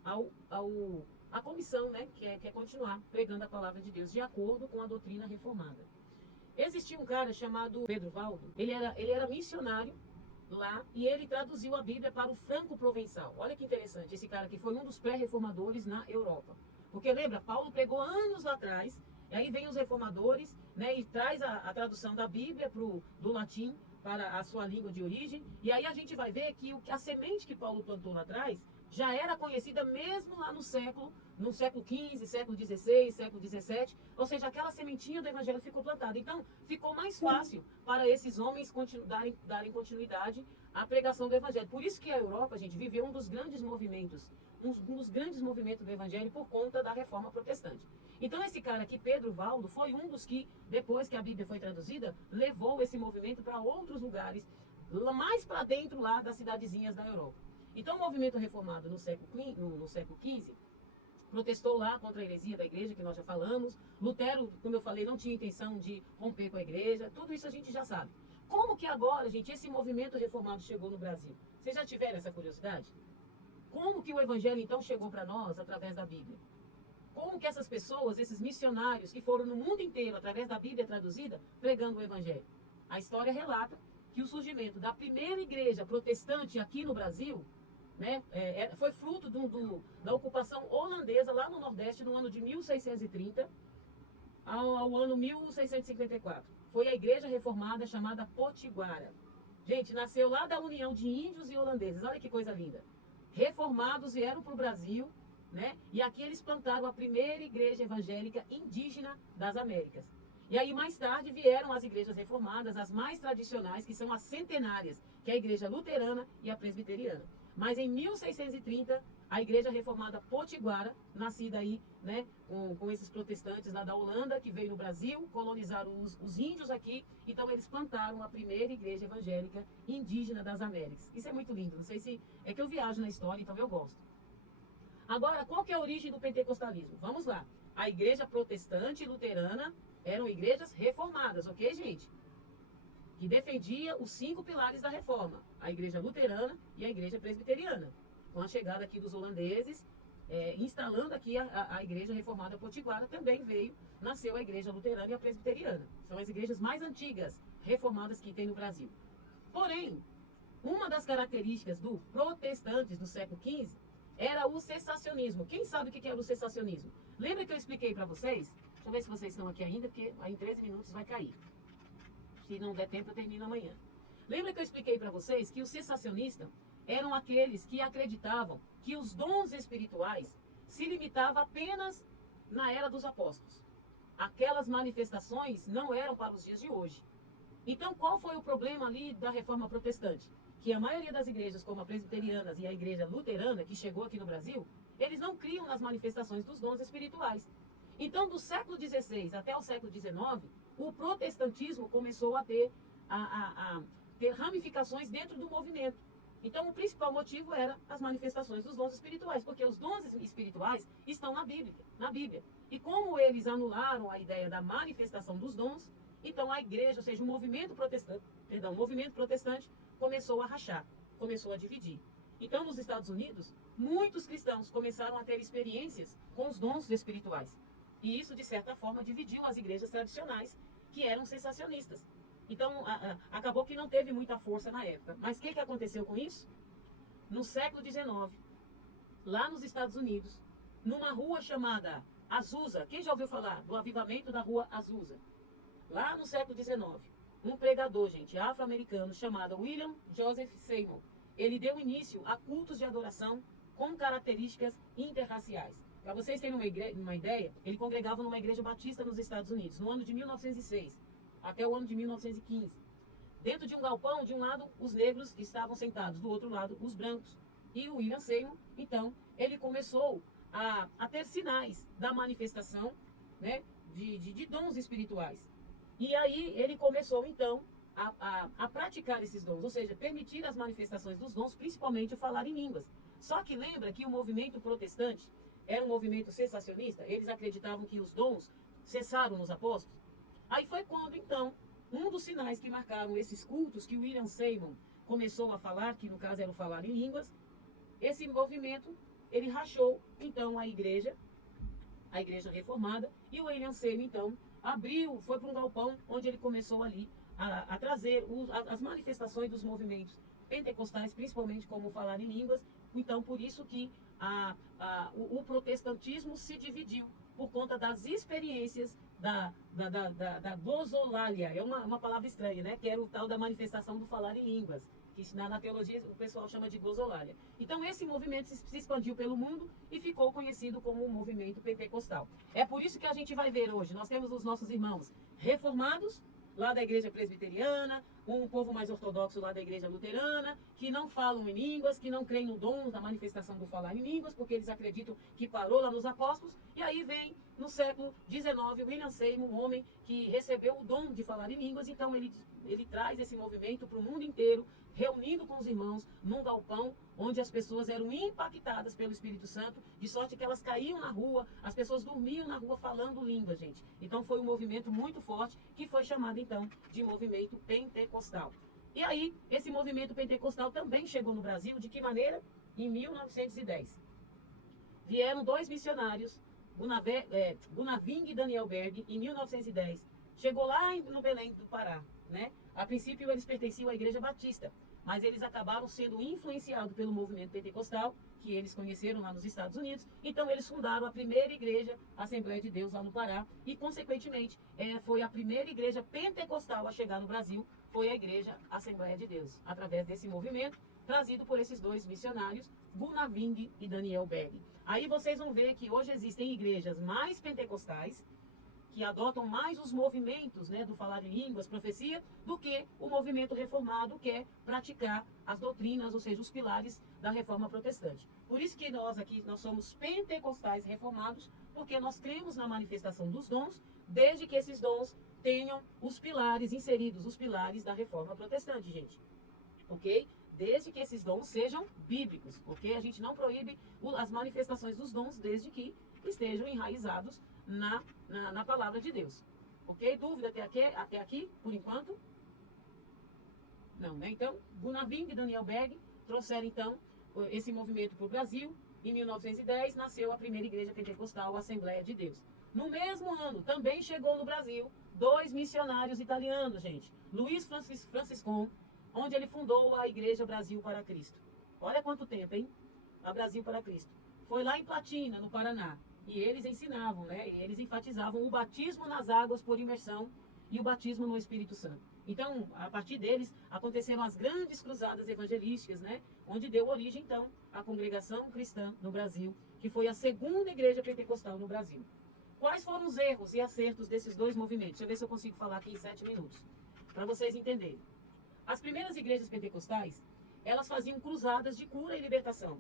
à comissão, né, que é continuar pregando a palavra de Deus de acordo com a doutrina reformada. Existia um cara chamado Pedro Valdo, ele era missionário lá e ele traduziu a Bíblia para o franco-provençal. Olha que interessante, esse cara que foi um dos pré-reformadores na Europa. Porque lembra, Paulo pregou anos lá atrás, e aí vem os reformadores, né, e traz a tradução da Bíblia do latim para a sua língua de origem, e aí a gente vai ver que a semente que Paulo plantou lá atrás já era conhecida mesmo lá no século XV, século XVI, século XVII, ou seja, aquela sementinha do evangelho ficou plantada. Então, ficou mais fácil para esses homens darem continuidade à pregação do evangelho. Por isso que a Europa, gente, viveu um dos grandes movimentos do evangelho por conta da reforma protestante. Então, esse cara aqui, Pedro Valdo, foi um dos que, depois que a Bíblia foi traduzida, levou esse movimento para outros lugares, mais para dentro lá das cidadezinhas da Europa. Então, o movimento reformado no século XV protestou lá contra a heresia da igreja, que nós já falamos. Lutero, como eu falei, não tinha intenção de romper com a igreja. Tudo isso a gente já sabe. Como que agora, gente, esse movimento reformado chegou no Brasil? Vocês já tiveram essa curiosidade? Como que o evangelho, então, chegou para nós através da Bíblia? Como que essas pessoas, esses missionários que foram no mundo inteiro, através da Bíblia traduzida, pregando o evangelho? A história relata que o surgimento da primeira igreja protestante aqui no Brasil, né, foi fruto da ocupação holandesa lá no Nordeste no ano de 1630 ao ano 1654. Foi a igreja reformada chamada Potiguara. Gente, nasceu lá da união de índios e holandeses. Olha que coisa linda. Reformados vieram para o Brasil, né? E aqui eles plantaram a primeira igreja evangélica indígena das Américas. E aí mais tarde vieram as igrejas reformadas, as mais tradicionais, que são as centenárias, que é a igreja luterana e a presbiteriana. Mas em 1630, a Igreja Reformada Potiguara, nascida aí, né, com esses protestantes lá da Holanda, que veio no Brasil, colonizaram os índios aqui, então eles plantaram a primeira igreja evangélica indígena das Américas. Isso é muito lindo, não sei se é que eu viajo na história, então eu gosto. Agora, qual que é a origem do pentecostalismo? Vamos lá. A igreja protestante e luterana eram igrejas reformadas, ok, gente? Que defendia os 5 pilares da reforma. A igreja luterana e a igreja presbiteriana. Com a chegada aqui dos holandeses, instalando aqui a igreja reformada potiguara, também nasceu a igreja luterana e a presbiteriana. São as igrejas mais antigas reformadas que tem no Brasil. Porém, uma das características do protestantes do século XV era o cessacionismo. Quem sabe o que era o cessacionismo? Lembra que eu expliquei para vocês? Deixa eu ver se vocês estão aqui ainda, porque em 13 minutos vai cair. Se não der tempo, eu termino amanhã. Lembra que eu expliquei para vocês que os cessacionistas eram aqueles que acreditavam que os dons espirituais se limitavam apenas na era dos apóstolos. Aquelas manifestações não eram para os dias de hoje. Então, qual foi o problema ali da reforma protestante? Que a maioria das igrejas, como a presbiteriana e a igreja luterana, que chegou aqui no Brasil, eles não criam nas manifestações dos dons espirituais. Então, do século XVI até o século XIX, o protestantismo começou a ter ramificações dentro do movimento. Então, o principal motivo era as manifestações dos dons espirituais, porque os dons espirituais estão na Bíblia. E como eles anularam a ideia da manifestação dos dons, então a igreja, ou seja, o movimento protestante começou a rachar, começou a dividir. Então, nos Estados Unidos, muitos cristãos começaram a ter experiências com os dons espirituais. E isso, de certa forma, dividiu as igrejas tradicionais, que eram cessacionistas. Então, acabou que não teve muita força na época. Mas o que aconteceu com isso? No século XIX, lá nos Estados Unidos, numa rua chamada Azusa, quem já ouviu falar do avivamento da rua Azusa? Lá no século XIX, um pregador, gente, afro-americano, chamado William Joseph Seymour, ele deu início a cultos de adoração com características interraciais. Para vocês terem uma ideia, ele congregava numa igreja batista nos Estados Unidos, no ano de 1906, até o ano de 1915. Dentro de um galpão, de um lado, os negros estavam sentados, do outro lado, os brancos. E o William Seymour, então, ele começou a ter sinais da manifestação, né, de dons espirituais. E aí ele começou, então, a praticar esses dons, ou seja, permitir as manifestações dos dons, principalmente o falar em línguas. Só que lembra que o movimento protestante era um movimento cessacionista? Eles acreditavam que os dons cessaram nos apóstolos? Aí foi quando, então, um dos sinais que marcaram esses cultos que William Seymour começou a falar, que no caso era o falar em línguas, esse movimento, ele rachou, então, a igreja reformada, e o William Seymour, então, foi para um galpão onde ele começou ali a trazer as manifestações dos movimentos pentecostais, principalmente como falar em línguas. Então, por isso que o protestantismo se dividiu, por conta das experiências da glosolalia. É uma palavra estranha, né? Que era o tal da manifestação do falar em línguas, que na teologia o pessoal chama de glosolalia. Então, esse movimento se expandiu pelo mundo e ficou conhecido como o movimento pentecostal. É por isso que a gente vai ver hoje, nós temos os nossos irmãos reformados, lá da igreja presbiteriana, um povo mais ortodoxo lá da igreja luterana, que não falam em línguas, que não creem no dom da manifestação do falar em línguas, porque eles acreditam que parou lá nos apóstolos. E aí vem, no século XIX, William Seymour, um homem que recebeu o dom de falar em línguas. Então ele traz esse movimento para o mundo inteiro, reunindo com os irmãos num galpão, onde as pessoas eram impactadas pelo Espírito Santo, de sorte que elas caíam na rua, as pessoas dormiam na rua falando línguas, gente. Então foi um movimento muito forte, que foi chamado então de movimento pentecostal. E aí, esse movimento pentecostal também chegou no Brasil, de que maneira? Em 1910. Vieram 2 missionários, Gunaving e Daniel Berg, em 1910. Chegou lá no Belém do Pará, né? A princípio eles pertenciam à Igreja Batista, mas eles acabaram sendo influenciados pelo movimento pentecostal, que eles conheceram lá nos Estados Unidos. Então eles fundaram a primeira igreja, a Assembleia de Deus, lá no Pará, e consequentemente foi a primeira igreja pentecostal a chegar no Brasil, foi a igreja Assembleia de Deus, através desse movimento, trazido por esses 2 missionários, Gunaving e Daniel Berg. Aí vocês vão ver que hoje existem igrejas mais pentecostais, que adotam mais os movimentos, né, do falar em línguas, profecia, do que o movimento reformado, que é praticar as doutrinas, ou seja, os pilares da Reforma Protestante. Por isso que nós aqui, nós somos pentecostais reformados, porque nós cremos na manifestação dos dons, desde que esses dons tenham os pilares inseridos, os pilares da Reforma Protestante, gente. Ok? Desde que esses dons sejam bíblicos, ok? A gente não proíbe as manifestações dos dons, desde que estejam enraizados na palavra de Deus. Ok? Dúvida até aqui, por enquanto? Não, né? Então, Gunnar Ving e Daniel Berg trouxeram, então, esse movimento para o Brasil. Em 1910, nasceu a primeira igreja pentecostal, a Assembleia de Deus. No mesmo ano, também chegou no Brasil 2 missionários italianos, gente. Luiz Franciscon, onde ele fundou a Igreja Brasil para Cristo. Olha quanto tempo, hein? A Brasil para Cristo. Foi lá em Platina, no Paraná. E eles ensinavam, né? E eles enfatizavam o batismo nas águas por imersão e o batismo no Espírito Santo. Então, a partir deles, aconteceram as grandes cruzadas evangelísticas, né? Onde deu origem, então, à congregação cristã no Brasil, que foi a segunda igreja pentecostal no Brasil. Quais foram os erros e acertos desses dois movimentos? Deixa eu ver se eu consigo falar aqui em 7 minutos, para vocês entenderem. As primeiras igrejas pentecostais, elas faziam cruzadas de cura e libertação.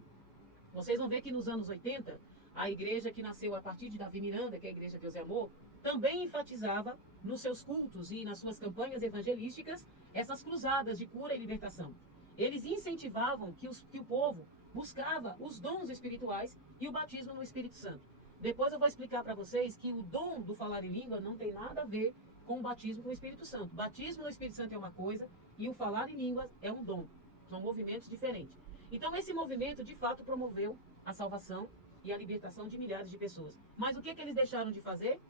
Vocês vão ver que nos anos 80, a igreja que nasceu a partir de Davi Miranda, que é a Igreja Deus e Amor, também enfatizava nos seus cultos e nas suas campanhas evangelísticas essas cruzadas de cura e libertação. Eles incentivavam que o povo buscava os dons espirituais e o batismo no Espírito Santo. Depois eu vou explicar para vocês que o dom do falar em língua não tem nada a ver com o batismo com o Espírito Santo. Batismo no Espírito Santo é uma coisa e o falar em línguas é um dom. São movimentos diferentes. Então esse movimento de fato promoveu a salvação e a libertação de milhares de pessoas. Mas o que eles deixaram de fazer?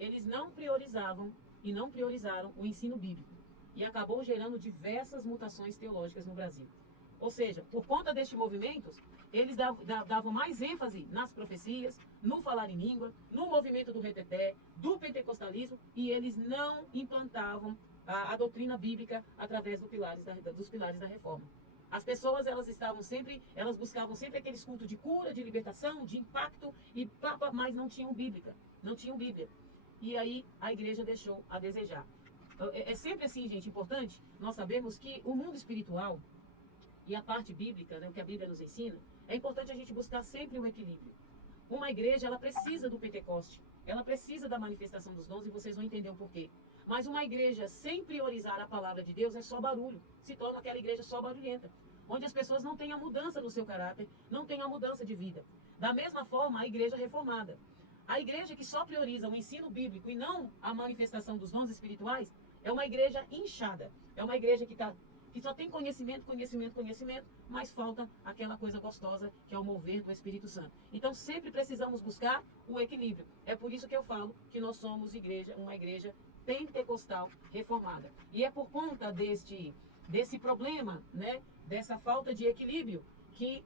Eles não priorizavam e não priorizaram o ensino bíblico. E acabou gerando diversas mutações teológicas no Brasil. Ou seja, por conta destes movimentos, eles davam mais ênfase nas profecias, no falar em língua, no movimento do reteté, do pentecostalismo, e eles não implantavam a doutrina bíblica através dos pilares da reforma. As pessoas, elas buscavam sempre aqueles cultos de cura, de libertação, de impacto, mas não tinham Bíblia. E aí a igreja deixou a desejar. É sempre assim, gente, importante nós sabemos que o mundo espiritual e a parte bíblica, né, o que a Bíblia nos ensina, é importante a gente buscar sempre um equilíbrio. Uma igreja, ela precisa do Pentecoste, ela precisa da manifestação dos dons, e vocês vão entender o porquê. Mas uma igreja sem priorizar a palavra de Deus é só barulho, se torna aquela igreja só barulhenta, onde as pessoas não têm a mudança no seu caráter, não têm a mudança de vida. Da mesma forma, a igreja reformada. A igreja que só prioriza o ensino bíblico e não a manifestação dos dons espirituais é uma igreja inchada, é uma igreja que só tem conhecimento, mas falta aquela coisa gostosa que é o mover do Espírito Santo. Então sempre precisamos buscar o equilíbrio. É por isso que eu falo que nós somos uma igreja pentecostal reformada. E é por conta desse problema, né, dessa falta de equilíbrio, que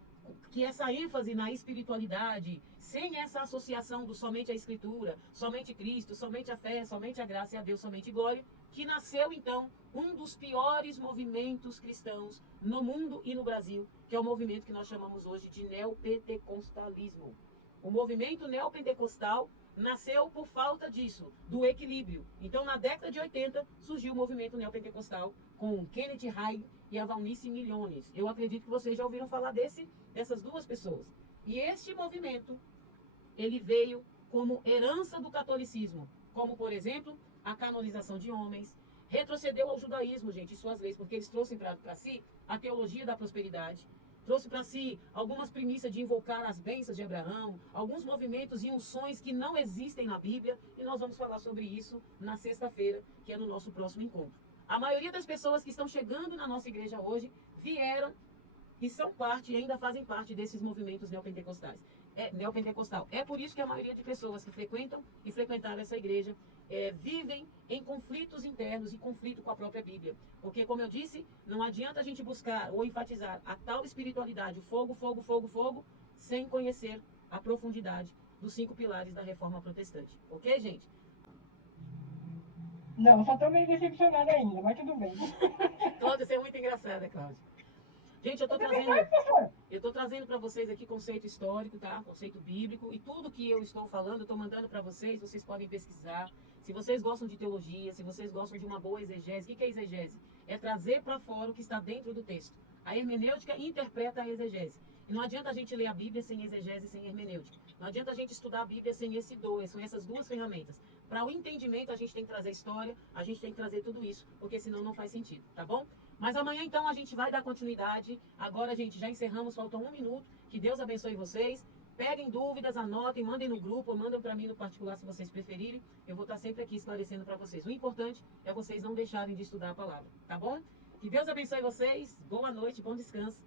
essa ênfase na espiritualidade, sem essa associação do somente a Escritura, somente Cristo, somente a fé, somente a graça e a Deus, somente glória, que nasceu então um dos piores movimentos cristãos no mundo e no Brasil, que é o movimento que nós chamamos hoje de neopentecostalismo. O movimento neopentecostal nasceu por falta disso, do equilíbrio. Então, na década de 80, surgiu o movimento neopentecostal com Kenneth Hagin e a Valnice Milhones. Eu acredito que vocês já ouviram falar dessas duas pessoas. E este movimento, ele veio como herança do catolicismo, como, por exemplo, a canonização de homens, retrocedeu ao judaísmo, gente, e suas leis, porque eles trouxeram para si a teologia da prosperidade, trouxe para si algumas premissas de invocar as bênçãos de Abraão, alguns movimentos e unções que não existem na Bíblia, e nós vamos falar sobre isso na sexta-feira, que é no nosso próximo encontro. A maioria das pessoas que estão chegando na nossa igreja hoje vieram e são parte e ainda fazem parte desses movimentos neopentecostais. Neopentecostal. É por isso que a maioria de pessoas que frequentam e frequentaram essa igreja vivem em conflitos internos e conflito com a própria Bíblia. Porque, como eu disse, não adianta a gente buscar ou enfatizar a tal espiritualidade, o fogo, fogo, fogo, fogo, sem conhecer a profundidade dos 5 pilares da reforma protestante. Ok, gente? Não, só estou meio decepcionada ainda, mas tudo bem. Cláudia, você é muito engraçada, Cláudia. Gente, eu estou trazendo para vocês aqui conceito histórico, tá? Conceito bíblico, e tudo que eu estou falando, eu estou mandando para vocês, vocês podem pesquisar. Se vocês gostam de teologia, se vocês gostam de uma boa exegese, o que é exegese? É trazer para fora o que está dentro do texto. A hermenêutica interpreta a exegese. E não adianta a gente ler a Bíblia sem exegese e sem hermenêutica. Não adianta a gente estudar a Bíblia sem sem essas duas ferramentas. Para o entendimento, a gente tem que trazer história, a gente tem que trazer tudo isso, porque senão não faz sentido, tá bom? Mas amanhã, então, a gente vai dar continuidade. Agora, gente, já encerramos, faltam 1 minuto. Que Deus abençoe vocês. Peguem dúvidas, anotem, mandem no grupo, ou mandem para mim no particular, se vocês preferirem. Eu vou estar sempre aqui esclarecendo para vocês. O importante é vocês não deixarem de estudar a palavra, tá bom? Que Deus abençoe vocês. Boa noite, bom descanso.